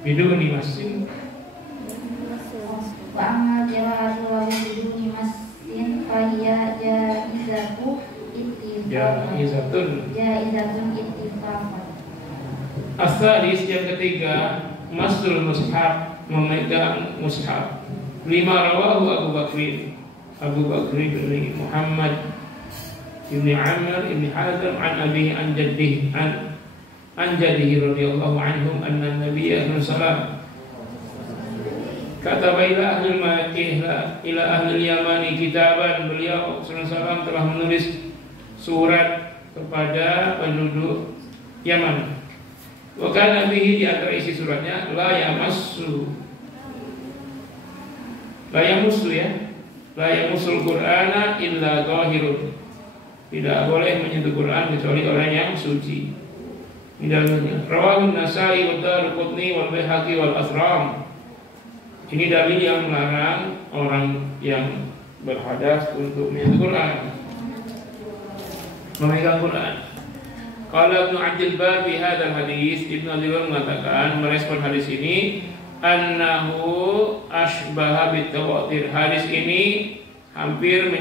biduni masin wa amal qira'atu lahu biduni masin fa hiya jaizatun ittifaqan. As-sadis yang ketiga masul mushaf, memegang mushaf. Lima rawahu Abu Bakr bin Muhammad bin Amr bin Hazm an abihi an jaddihi an jaddihi radhiyallahu anhum anna Nabiyya sallallahu kata ila ahli Makkah ila ahli Yamani kitaban. Beliau sallallahu telah menulis surat kepada penduduk Yaman. Wa kana bihi, di antara isi suratnya la yamassu La yamussu ya. La yamussul Qur'ana illa zahirun. Tidak boleh menyentuh Quran kecuali orang yang suci. Di dalamnya. Rawahu Nasai wa Daruqutni wal Baihaqi wal Athram. Ini dalil yang melarang orang yang berhadas untuk menyentuh Quran, memegang Quran. Qala Ibnu Abdul Bar fi hadzal hadis, Ibnu Abdul Bar mengatakan merespon hadis ini annahu asbaha bitawatir. Hadis ini hampir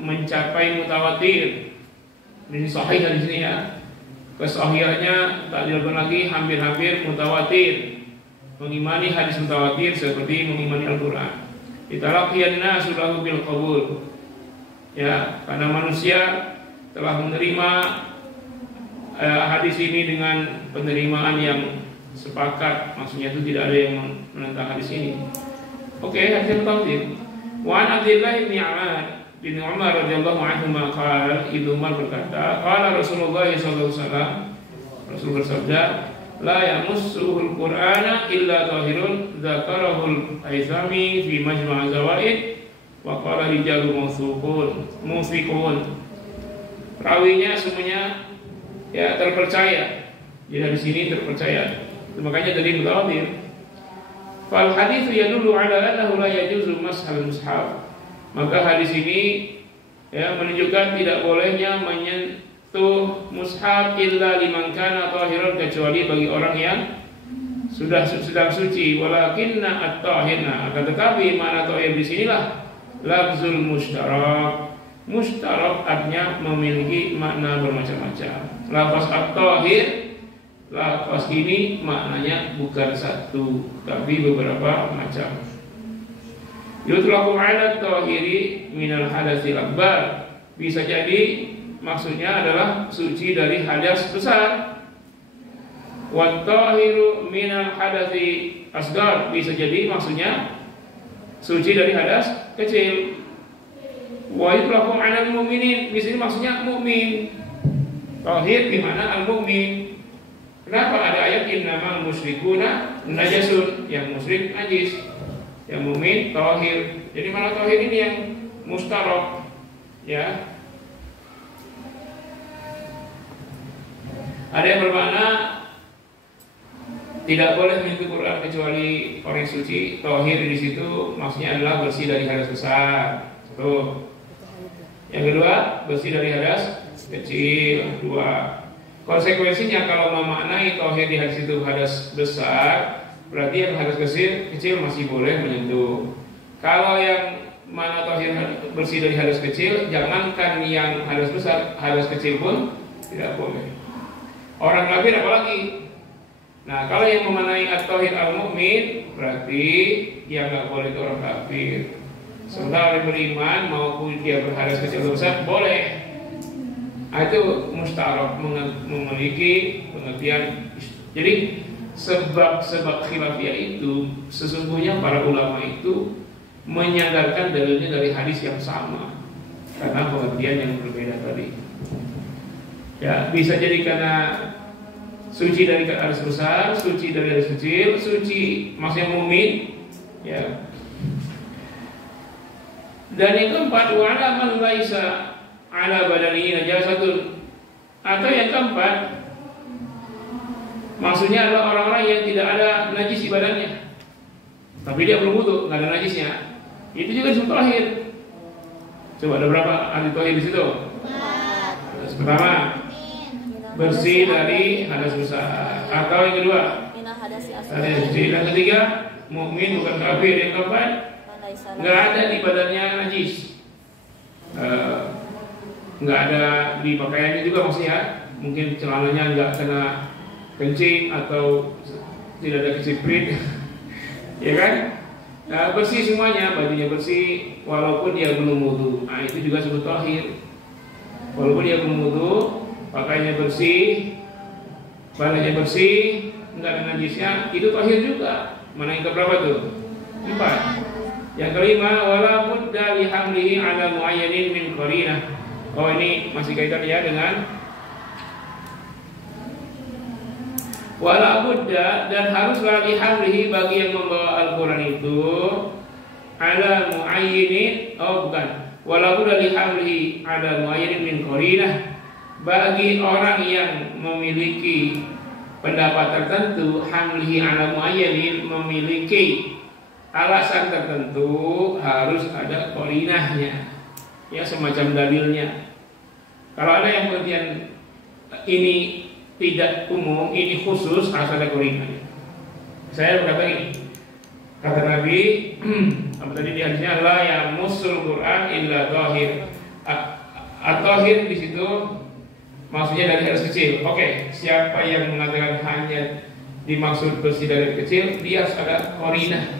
mencapai mutawatir. Ini sahih hadis ini ya. Kesahihannya tak diragukan lagi, hampir-hampir mutawatir. Mengimani hadis mutawatir seperti mengimani Al-Qur'an. Italaqiyan nasu lahu bil qabul. Ya, karena manusia telah menerima hadis ini dengan penerimaan yang sepakat. Maksudnya itu tidak ada yang menentang hadis ini. Oke, hadis mutawatir. Wa an Abdullah bin Umar radhiyallahu anhu qala, Ibnu Umar berkata, qala Rasulullah sallallahu alaihi wasallam, Rasul bersabda, la yamussuhul Qur'ana illa zahirun, dzakarahul Aizami fi Majma' Zawaid wa qala rijalu mawthiqun. Rawinya semuanya ya terpercaya. Jadi di sini terpercaya. Makanya dari mutawatir. Fal hadits yadullu ala annahu la yajuzu mashal mushaf. Maka hadis ini ya menunjukkan tidak bolehnya menyentuh mushaf illa liman kana tahiran, kecuali bagi orang yang sudah sedang suci. Walakinna at-tahirna, akan tetapi makna tahir di sinilah lafzul mushtarak. Mushtarak artinya memiliki makna bermacam-macam. Lafaz at-tahir, lafaz ini maknanya bukan satu tapi beberapa macam. Yutlaqu 'ala at-tahiri minal hadatsil akbar. Bisa jadi maksudnya adalah suci dari hadas besar. Wa at-tahiru minal hadatsi asghar. Bisa jadi maksudnya suci dari hadas kecil. Wa yutlaqu 'ala al-mu'minin. Bisa jadi maksudnya mukmin. Tahir di mana al-mu'min. Kenapa ada ayat innamal musyrikuna najasun, yang musyrik najis, yang mukmin tahir. Jadi mana tahir ini yang mustarak ya. Ada yang bermakna tidak boleh menyentuh Quran kecuali orang suci. Tahir di situ maksudnya adalah bersih dari hadas besar. Satu. Yang kedua, bersih dari hadas kecil. Dua. Konsekuensinya kalau memaknai tahir di hadis itu hadas besar, berarti yang hadas kecil masih boleh menyentuh. Kalau yang mana tahir bersih dari hadas kecil, jangankan yang hadas besar, hadas kecil pun tidak boleh. Orang kafir apalagi. Nah, kalau yang memaknai at-tahir al-mu'min, berarti yang nggak boleh itu orang kafir. Sementara orang beriman maupun dia berhadas kecil atau besar boleh. Itu mustarak, memiliki pengertian. Jadi sebab khilafiyah itu sesungguhnya para ulama itu menyandarkan dalilnya dari hadis yang sama karena pengertian yang berbeda tadi. Ya, bisa jadi karena suci dari hadas besar, suci dari hadas kecil, suci maksudnya mukmin, ya. Dan yang keempat, wa ala man laisa ala badanihi najasatun. Atau yang keempat, maksudnya adalah orang-orang yang tidak ada najis di badannya, tapi dia belum wudu, nggak ada najisnya. Itu juga disebut tahir. Coba ada berapa ahli tahir di situ? Pertama, bersih dari hadas besar. Atau yang kedua, hadas kecil. Yang ketiga, mukmin bukan kafir. Yang keempat, nggak ada di badannya najis. Nggak ada di pakaiannya juga maksudnya. Mungkin celananya nggak kena kencing atau tidak ada keciprit, ya kan? Nah, bersih semuanya, bajunya bersih, walaupun dia belum wudu. Nah, itu juga disebut tahir. Walaupun dia belum wudu, pakaiannya bersih, badannya bersih, nggak ada najisnya, itu tahir juga. Mana yang keberapa tuh? 4. Yang kelima, wala budda li hamlihi ala muayyanin min qarinah. Oh, ini masih kaitan ya dengan wala budda, dan haruslah li hamlihi bagi yang membawa Al-Qur'an itu ala muayyinin, oh bukan, walau dari hamli ala muayyinin min qarinah, bagi orang yang memiliki pendapat tertentu, hamlihi ala muayyinin, memiliki alasan tertentu, harus ada qarinahnya, ya semacam dalilnya. Kalau ada yang pengertian ini tidak umum, ini khusus, harus ada qarinahnya. Saya berkata ini, kata Nabi, apa tadi di hadisnya, la yamussul Quran illa tahir. At-tahir di situ maksudnya dari hadas kecil. Oke, siapa yang mengatakan hanya dimaksud bersih dari kecil, dia harus ada qarinah,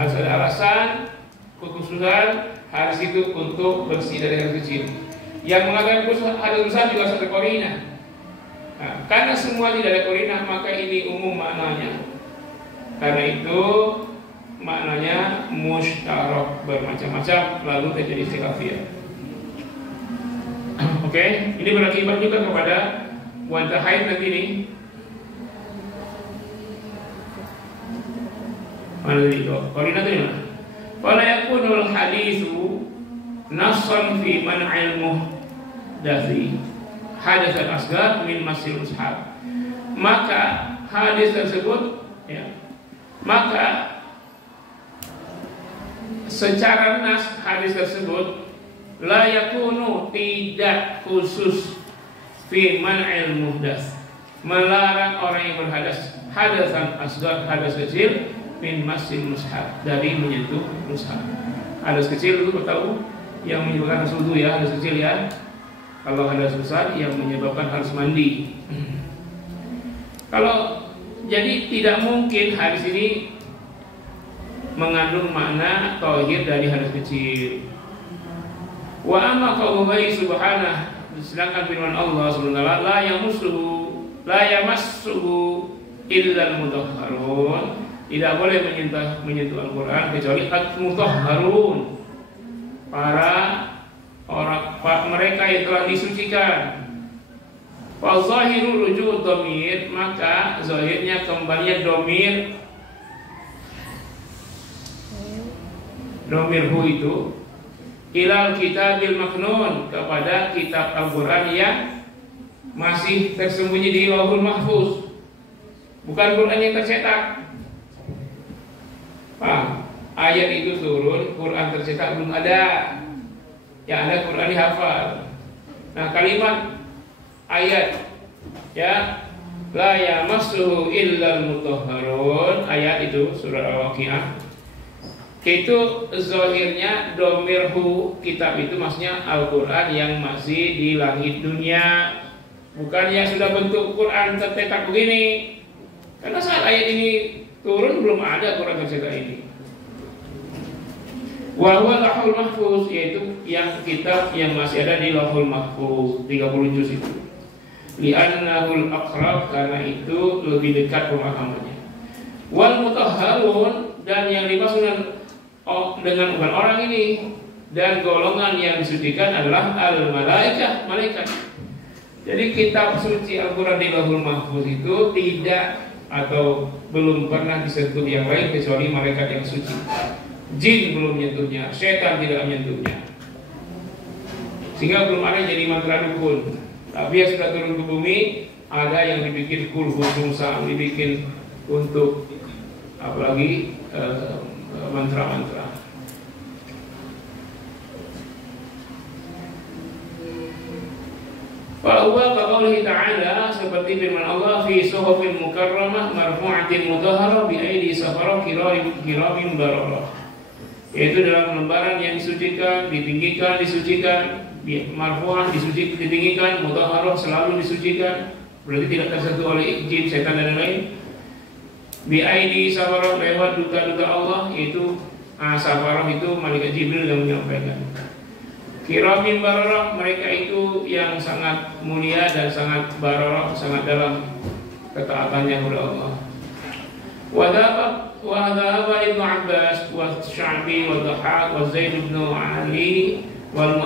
harus ada alasan kekhususan hadas itu untuk bersih dari hadas kecil. Yang mengatakan khusus hadas besar juga harus ada qarinah. Nah, karena semua tidak ada qarinah, maka ini umum maknanya. Karena itu maknanya musytarak, bermacam-macam, lalu terjadi istiqafiyah. Oke, ini berakibat juga kepada wanita haid nanti ini. Mana itu? Qarinah itu mana? Fala yakunul haditsu nassan fi man'il muhdatsi hadatsan asghar min masil mushaf. Maka hadis tersebut, ya, maka secara nas hadis tersebut la yakunu, tidak khusus fi man'il muhdas, melarang orang yang berhadas, hadasan asghar, hadas kecil, min masil mushaf, dari menyentuh mushaf. Hadas kecil itu tahu yang menyebabkan hadas wudu, ya, hadas kecil, ya. Kalau hadas besar yang menyebabkan harus mandi. Kalau jadi tidak mungkin hadis ini mengandung makna tauhid dari hadas kecil. Wa amma qauluhu subhanahu, sedangkan firman Allah subhanahu wa ta'ala, la yamassuhu illa al-mutahharun, tidak boleh menyentuh Al-Quran kecuali al-mutahharun, para mereka yang telah disucikan. Fa zahiru ruju' dhamir, maka zahirnya kembalinya dhamir hu itu ilal kitabil maknun, kepada kitab Al-Quran yang masih tersembunyi di Lauhul Mahfuz, bukan Quran yang tercetak. Ayat itu turun, Quran tercetak belum ada, yang ada Quran dihafal. Nah, kalimat ayat, ya, la yamassuhu illal mutahharun, ayat itu surah Al-Waqiah, itu zahirnya domirhu, kitab itu maksudnya Al-Quran yang masih di langit dunia, bukan yang sudah bentuk Quran tercetak begini. Karena saat ayat ini turun belum ada Quran tercetak ini. Wa huwa Lauhul Mahfuz, yaitu yang kitab yang masih ada di Lauhul Mahfuz 30 juz itu. Li'annahul aqrab, karena itu lebih dekat pemahamannya. Wal mutahharun, dan yang dimaksud dengan bukan orang ini dan golongan yang disucikan adalah al-malaikah, malaikat. Jadi kitab suci Al-Quran di Lauhul Mahfuz itu tidak atau belum pernah disentuh yang lain kecuali malaikat yang suci. Jin belum menyentuhnya, setan tidak menyentuhnya, sehingga belum ada yang jadi mantra dukun. Tapi yang sudah turun ke bumi, ada yang dibikin kulhusungsa, dibikin untuk apalagi mantra-mantra. Bahwa qaulih ta'ala, seperti firman Allah, fi suhufin mukarramah marfu'atin mutahharah bi aidi safarah kiramin bararah, yaitu dalam lembaran yang disucikan, ditinggikan, disucikan, marfu'ah, disucikan, ditinggikan, mutahharah, selalu disucikan, berarti tidak tersentuh oleh jin, setan dan lain-lain. Bi aidi safarah, lewat duta-duta Allah, yaitu safarah itu malaikat Jibril yang menyampaikan. Kiramin bararah, mereka itu yang sangat mulia dan sangat bararah, sangat dalam ketaatannya kepada Allah. Wa dhahaba Ibnu Abbas wa Sya'bi wa Dhahhak wa Zaid bin Ali wal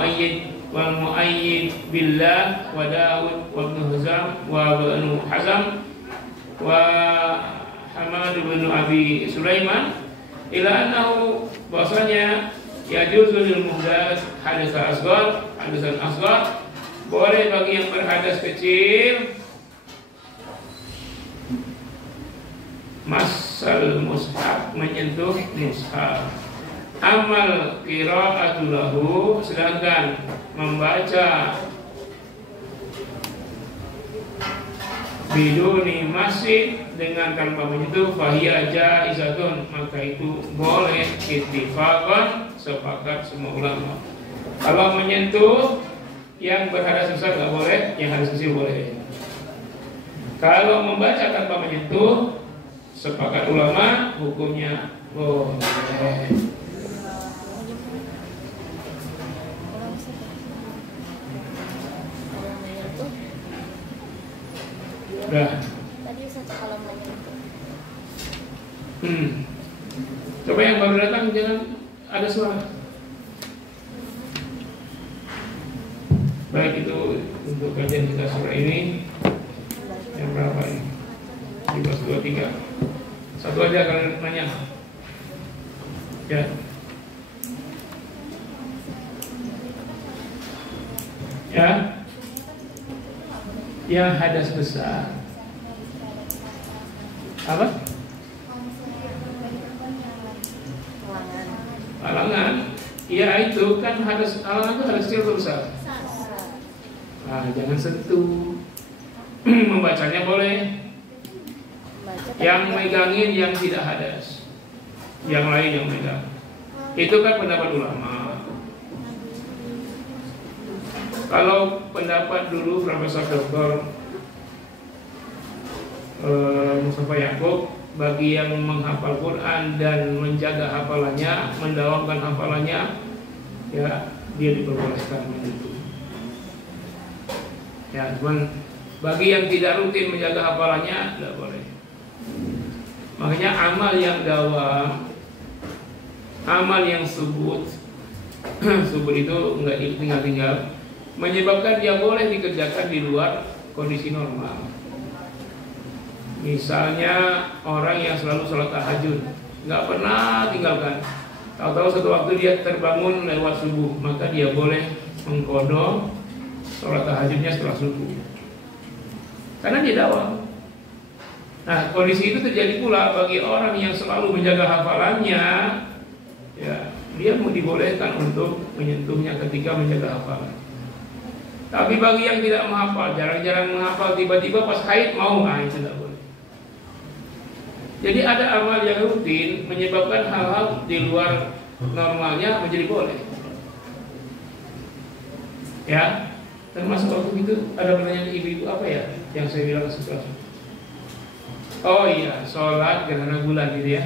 Muayyid billah wa Daud wa Ibnu Huzam wa Ibnu Hazam wa Hamad bin Abi Sulaiman ila annahu bahwasanya yajuzu lil muhdath hadatsan asghar, boleh bagi yang berhadas kecil masal mushaf, menyentuh mushaf. Amal qira'atu lahu, sedangkan membaca biduni masih dengan tanpa menyentuh fahiya jaizatun, maka itu boleh ittifaqan, sepakat semua ulama. Kalau menyentuh yang berhadas besar nggak boleh, yang hadas kecil boleh. Kalau membaca tanpa menyentuh, sepakat ulama hukumnya boleh. Udah. Tadi satu kalau menyentuh. Coba yang baru datang jangan ada suara. Baik, itu untuk kajian kita sore ini. Yang berapa ini? 15.23. Satu aja kalian nanya. Ya. Ya. Yang hadas besar. Apa? Halangan. Ya itu kan hadas, halangan itu hadas kecil atau besar? Nah, jangan sentuh. Membacanya boleh. Yang megangin yang tidak hadas, yang lain yang megang. Itu kan pendapat ulama. Kalau pendapat dulu Profesor Dr. Mustafa Yaakob, bagi yang menghafal Quran dan menjaga hafalannya, mendawamkan hafalannya, ya dia diperbolehkan itu. Ya, cuman bagi yang tidak rutin menjaga hafalannya tidak boleh. Makanya amal yang dawam, amal yang subut, subut itu enggak tinggal-tinggal, menyebabkan dia boleh dikerjakan di luar kondisi normal. Misalnya orang yang selalu sholat tahajud, nggak pernah tinggalkan. Tahu-tahu satu waktu dia terbangun lewat subuh, maka dia boleh mengqadha sholat tahajudnya setelah subuh, karena dia dawam. Nah, kondisi itu terjadi pula bagi orang yang selalu menjaga hafalannya, ya dia mau dibolehkan untuk menyentuhnya ketika menjaga hafalan. Tapi bagi yang tidak menghafal, jarang-jarang menghafal, tiba-tiba pas haid mau, itu tidak boleh. Jadi ada amal yang rutin menyebabkan hal-hal di luar normalnya menjadi boleh. Ya, termasuk waktu itu ada pertanyaan ibu-ibu apa ya yang saya bilang sesuatu. Oh iya, sholat gerhana bulan gitu ya.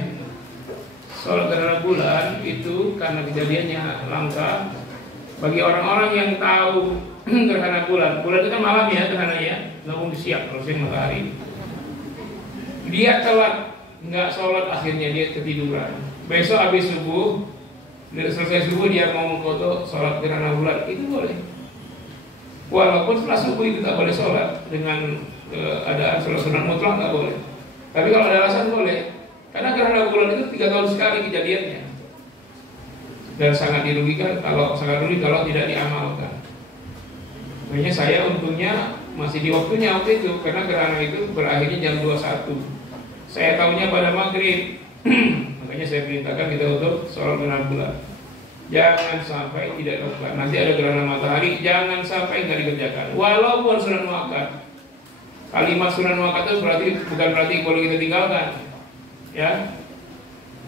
Sholat gerhana bulan itu karena kejadiannya langka. Bagi orang-orang yang tahu gerhana bulan itu kan malam ya gerhananya, nggak mungkin siang kalau siang matahari. Dia telat, nggak sholat, akhirnya dia ketiduran. Besok habis subuh, selesai subuh dia mau foto sholat gerhana bulan, itu boleh. Walaupun setelah subuh itu tak boleh sholat dengan keadaan sholat sunat mutlak nggak boleh. Tapi kalau ada alasan boleh, karena gerhana bulan itu 3 tahun sekali kejadiannya, dan sangat dirugikan kalau tidak diamalkan. Makanya saya untungnya masih di waktunya waktu itu, karena gerhana itu berakhirnya jam 21. Saya tahunya pada maghrib. Makanya saya perintahkan kita untuk sholat gerhana bulan. Jangan sampai tidak lakukan. Nanti ada gerhana matahari, jangan sampai nggak dikerjakan. Walaupun sunat muakkad. Kalimat sunat muakkad itu bukan berarti boleh kita tinggalkan. Ya,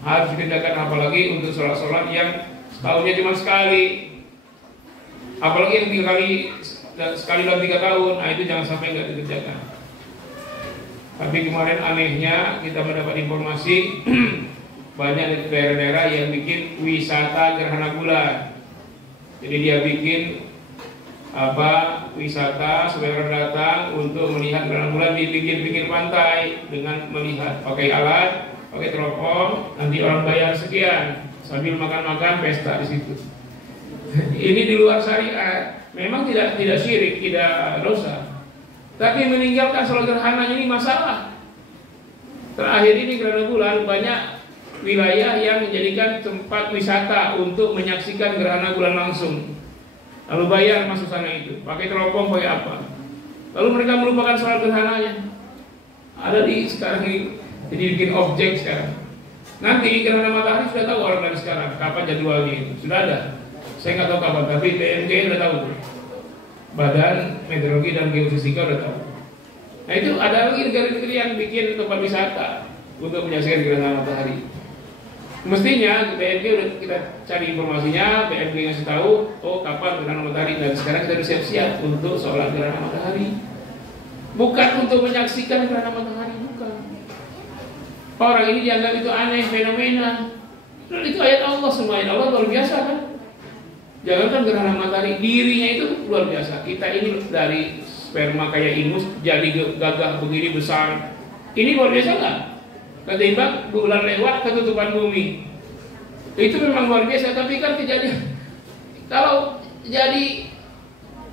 harus dikerjakan, apalagi untuk sholat-sholat yang setahunnya cuma sekali. Apalagi yang 3 kali sekali dalam 3 tahun, nah itu jangan sampai nggak dikerjakan. Tapi kemarin anehnya kita mendapat informasi banyak daerah-daerah yang bikin wisata gerhana bulan. Jadi dia bikin wisata supaya orang datang untuk melihat gerhana bulan di pinggir-pinggir pantai dengan melihat pakai alat, pakai teropong, nanti orang bayar sekian sambil makan-makan pesta di situ. Ini di luar syariat. Memang tidak syirik, tidak dosa. Tapi meninggalkan sholat gerhana ini masalah. Terakhir ini gerhana bulan banyak wilayah yang menjadikan tempat wisata untuk menyaksikan gerhana bulan langsung. Lalu bayar masuk sana itu, pakai teropong, pakai apa. Lalu mereka melupakan soal gerhananya. Ada di sekarang ini, jadi bikin objek sekarang. Nanti gerhana matahari sudah tahu orang dari sekarang, kapan jadwalnya itu. Sudah ada. Saya nggak tahu kapan, tapi BMG sudah tahu. Badan Meteorologi dan Geofisika sudah tahu. Nah itu ada lagi negara-negara yang bikin tempat wisata untuk menyaksikan gerhana matahari. Mestinya BMG udah kita cari informasinya, BMG ngasih tahu, oh kapan gerhana matahari. Dan sekarang kita siap-siap untuk sholat gerhana matahari. Bukan untuk menyaksikan gerhana matahari, bukan. Orang ini dianggap itu aneh, fenomena. Dan itu ayat Allah semua, ayat Allah luar biasa kan. Jangankan gerhana matahari, dirinya itu luar biasa. Kita ini dari sperma kayak ingus jadi gagah begini besar. Ini luar biasa nggak? Ketimbang bulan lewat ketutupan bumi. Itu memang luar biasa, tapi kan kejadian kalau jadi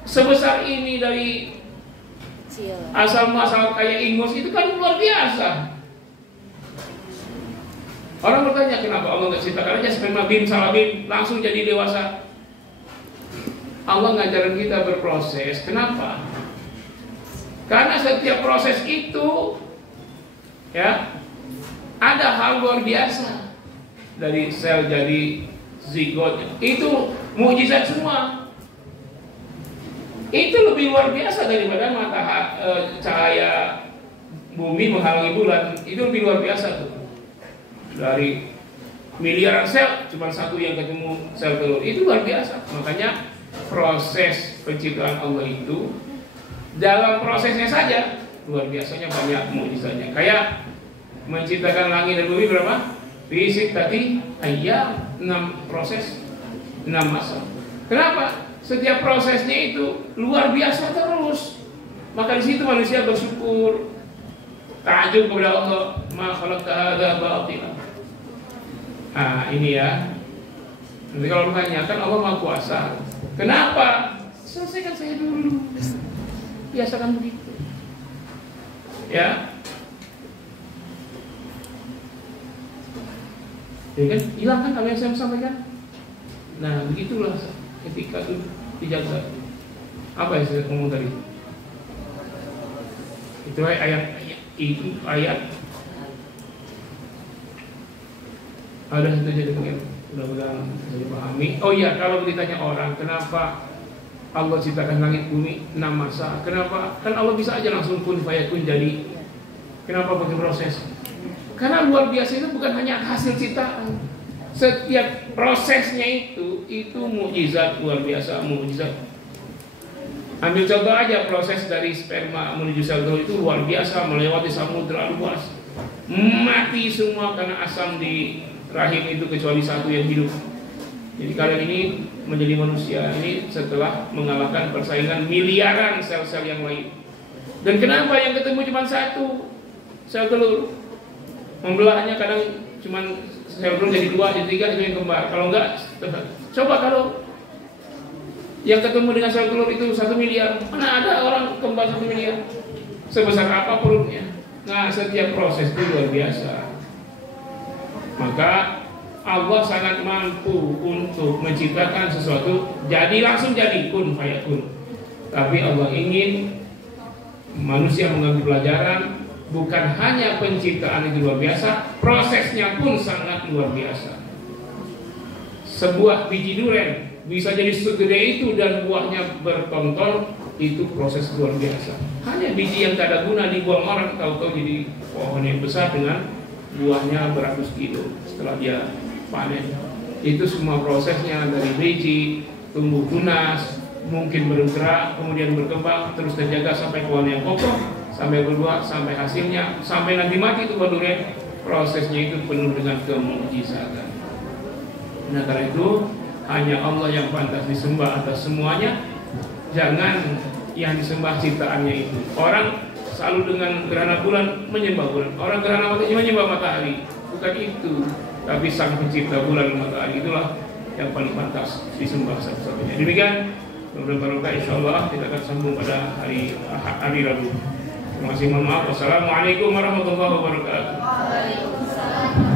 sebesar ini dari asal muasal kayak ingus itu kan luar biasa. Orang bertanya kenapa Allah nggak ciptakan aja sperma bim salabim langsung jadi dewasa. Allah ngajarin kita berproses. Kenapa? Karena setiap proses itu ya ada hal luar biasa. Dari sel jadi zigot, itu mukjizat semua. Itu lebih luar biasa daripada cahaya bumi menghalangi bulan. Itu lebih luar biasa tuh. Dari miliaran sel cuma satu yang ketemu sel telur. Itu luar biasa. Makanya proses penciptaan Allah itu dalam prosesnya saja luar biasanya banyak mukjizatnya. Kayak menciptakan langit dan bumi berapa? Fisik tadi ayam 6 proses 6 masa. Kenapa? Setiap prosesnya itu luar biasa terus. Maka di situ manusia bersyukur, takjub kepada Allah, ma khalaqta hadza batila. Ah, ini ya. Nanti kalau bertanya kan Allah Maha Kuasa. Kenapa? Selesaikan saya dulu. Biasakan begitu. Ya. Ya kan, hilangkan apa yang saya sampaikan. Nah, begitulah ketika itu dijaga. Apa yang saya ngomong tadi? Itu ayat. Ada itu jadi mungkin mudah-mudahan bisa dipahami. Oh iya, kalau ditanya orang kenapa Allah ciptakan langit bumi 6 masa, kenapa? Kan Allah bisa aja langsung kun fayakun jadi. Kenapa pakai proses? Karena luar biasa itu bukan hanya hasil ciptaan. Setiap prosesnya itu mukjizat luar biasa, mukjizat. Ambil contoh aja proses dari sperma menuju sel telur itu luar biasa, melewati samudra luas. Mati semua karena asam di rahim itu kecuali satu yang hidup. Jadi kalian ini menjadi manusia ini setelah mengalahkan persaingan miliaran sel-sel yang lain. Dan kenapa yang ketemu cuma satu sel telur? Membelahnya kadang cuma sel telur jadi 2, jadi 3, jadi yang kembar. Kalau enggak, coba kalau yang ketemu dengan sel telur itu 1 miliar, mana ada orang kembar 1 miliar? Sebesar apa perutnya? Nah, setiap proses itu luar biasa. Maka Allah sangat mampu untuk menciptakan sesuatu jadi langsung jadi kun fayakun. Tapi Allah ingin manusia mengambil pelajaran. Bukan hanya penciptaan itu luar biasa, prosesnya pun sangat luar biasa. Sebuah biji durian bisa jadi segede itu dan buahnya bertonton, itu proses luar biasa. Hanya biji yang tak ada guna dibuang orang, tahu-tahu jadi pohon yang besar dengan buahnya beratus kilo setelah dia panen. Itu semua prosesnya dari biji, tumbuh tunas, mungkin bergerak, kemudian berkembang, terus terjaga sampai pohon yang kokoh, sampai berbuah, sampai hasilnya, sampai nanti mati itu buah durian. Prosesnya itu penuh dengan kemukjizatan. Nah karena itu hanya Allah yang pantas disembah atas semuanya. Jangan yang disembah ciptaannya itu. Orang selalu dengan gerhana bulan menyembah bulan, orang gerhana matahari menyembah matahari. Bukan itu, tapi sang pencipta bulan dan matahari itulah yang paling pantas disembah satu-satunya. Demikian mudah-mudahan insyaallah kita akan sambung pada hari Rabu. Terima kasih, mohon maaf. Wassalamualaikum warahmatullahi wabarakatuh.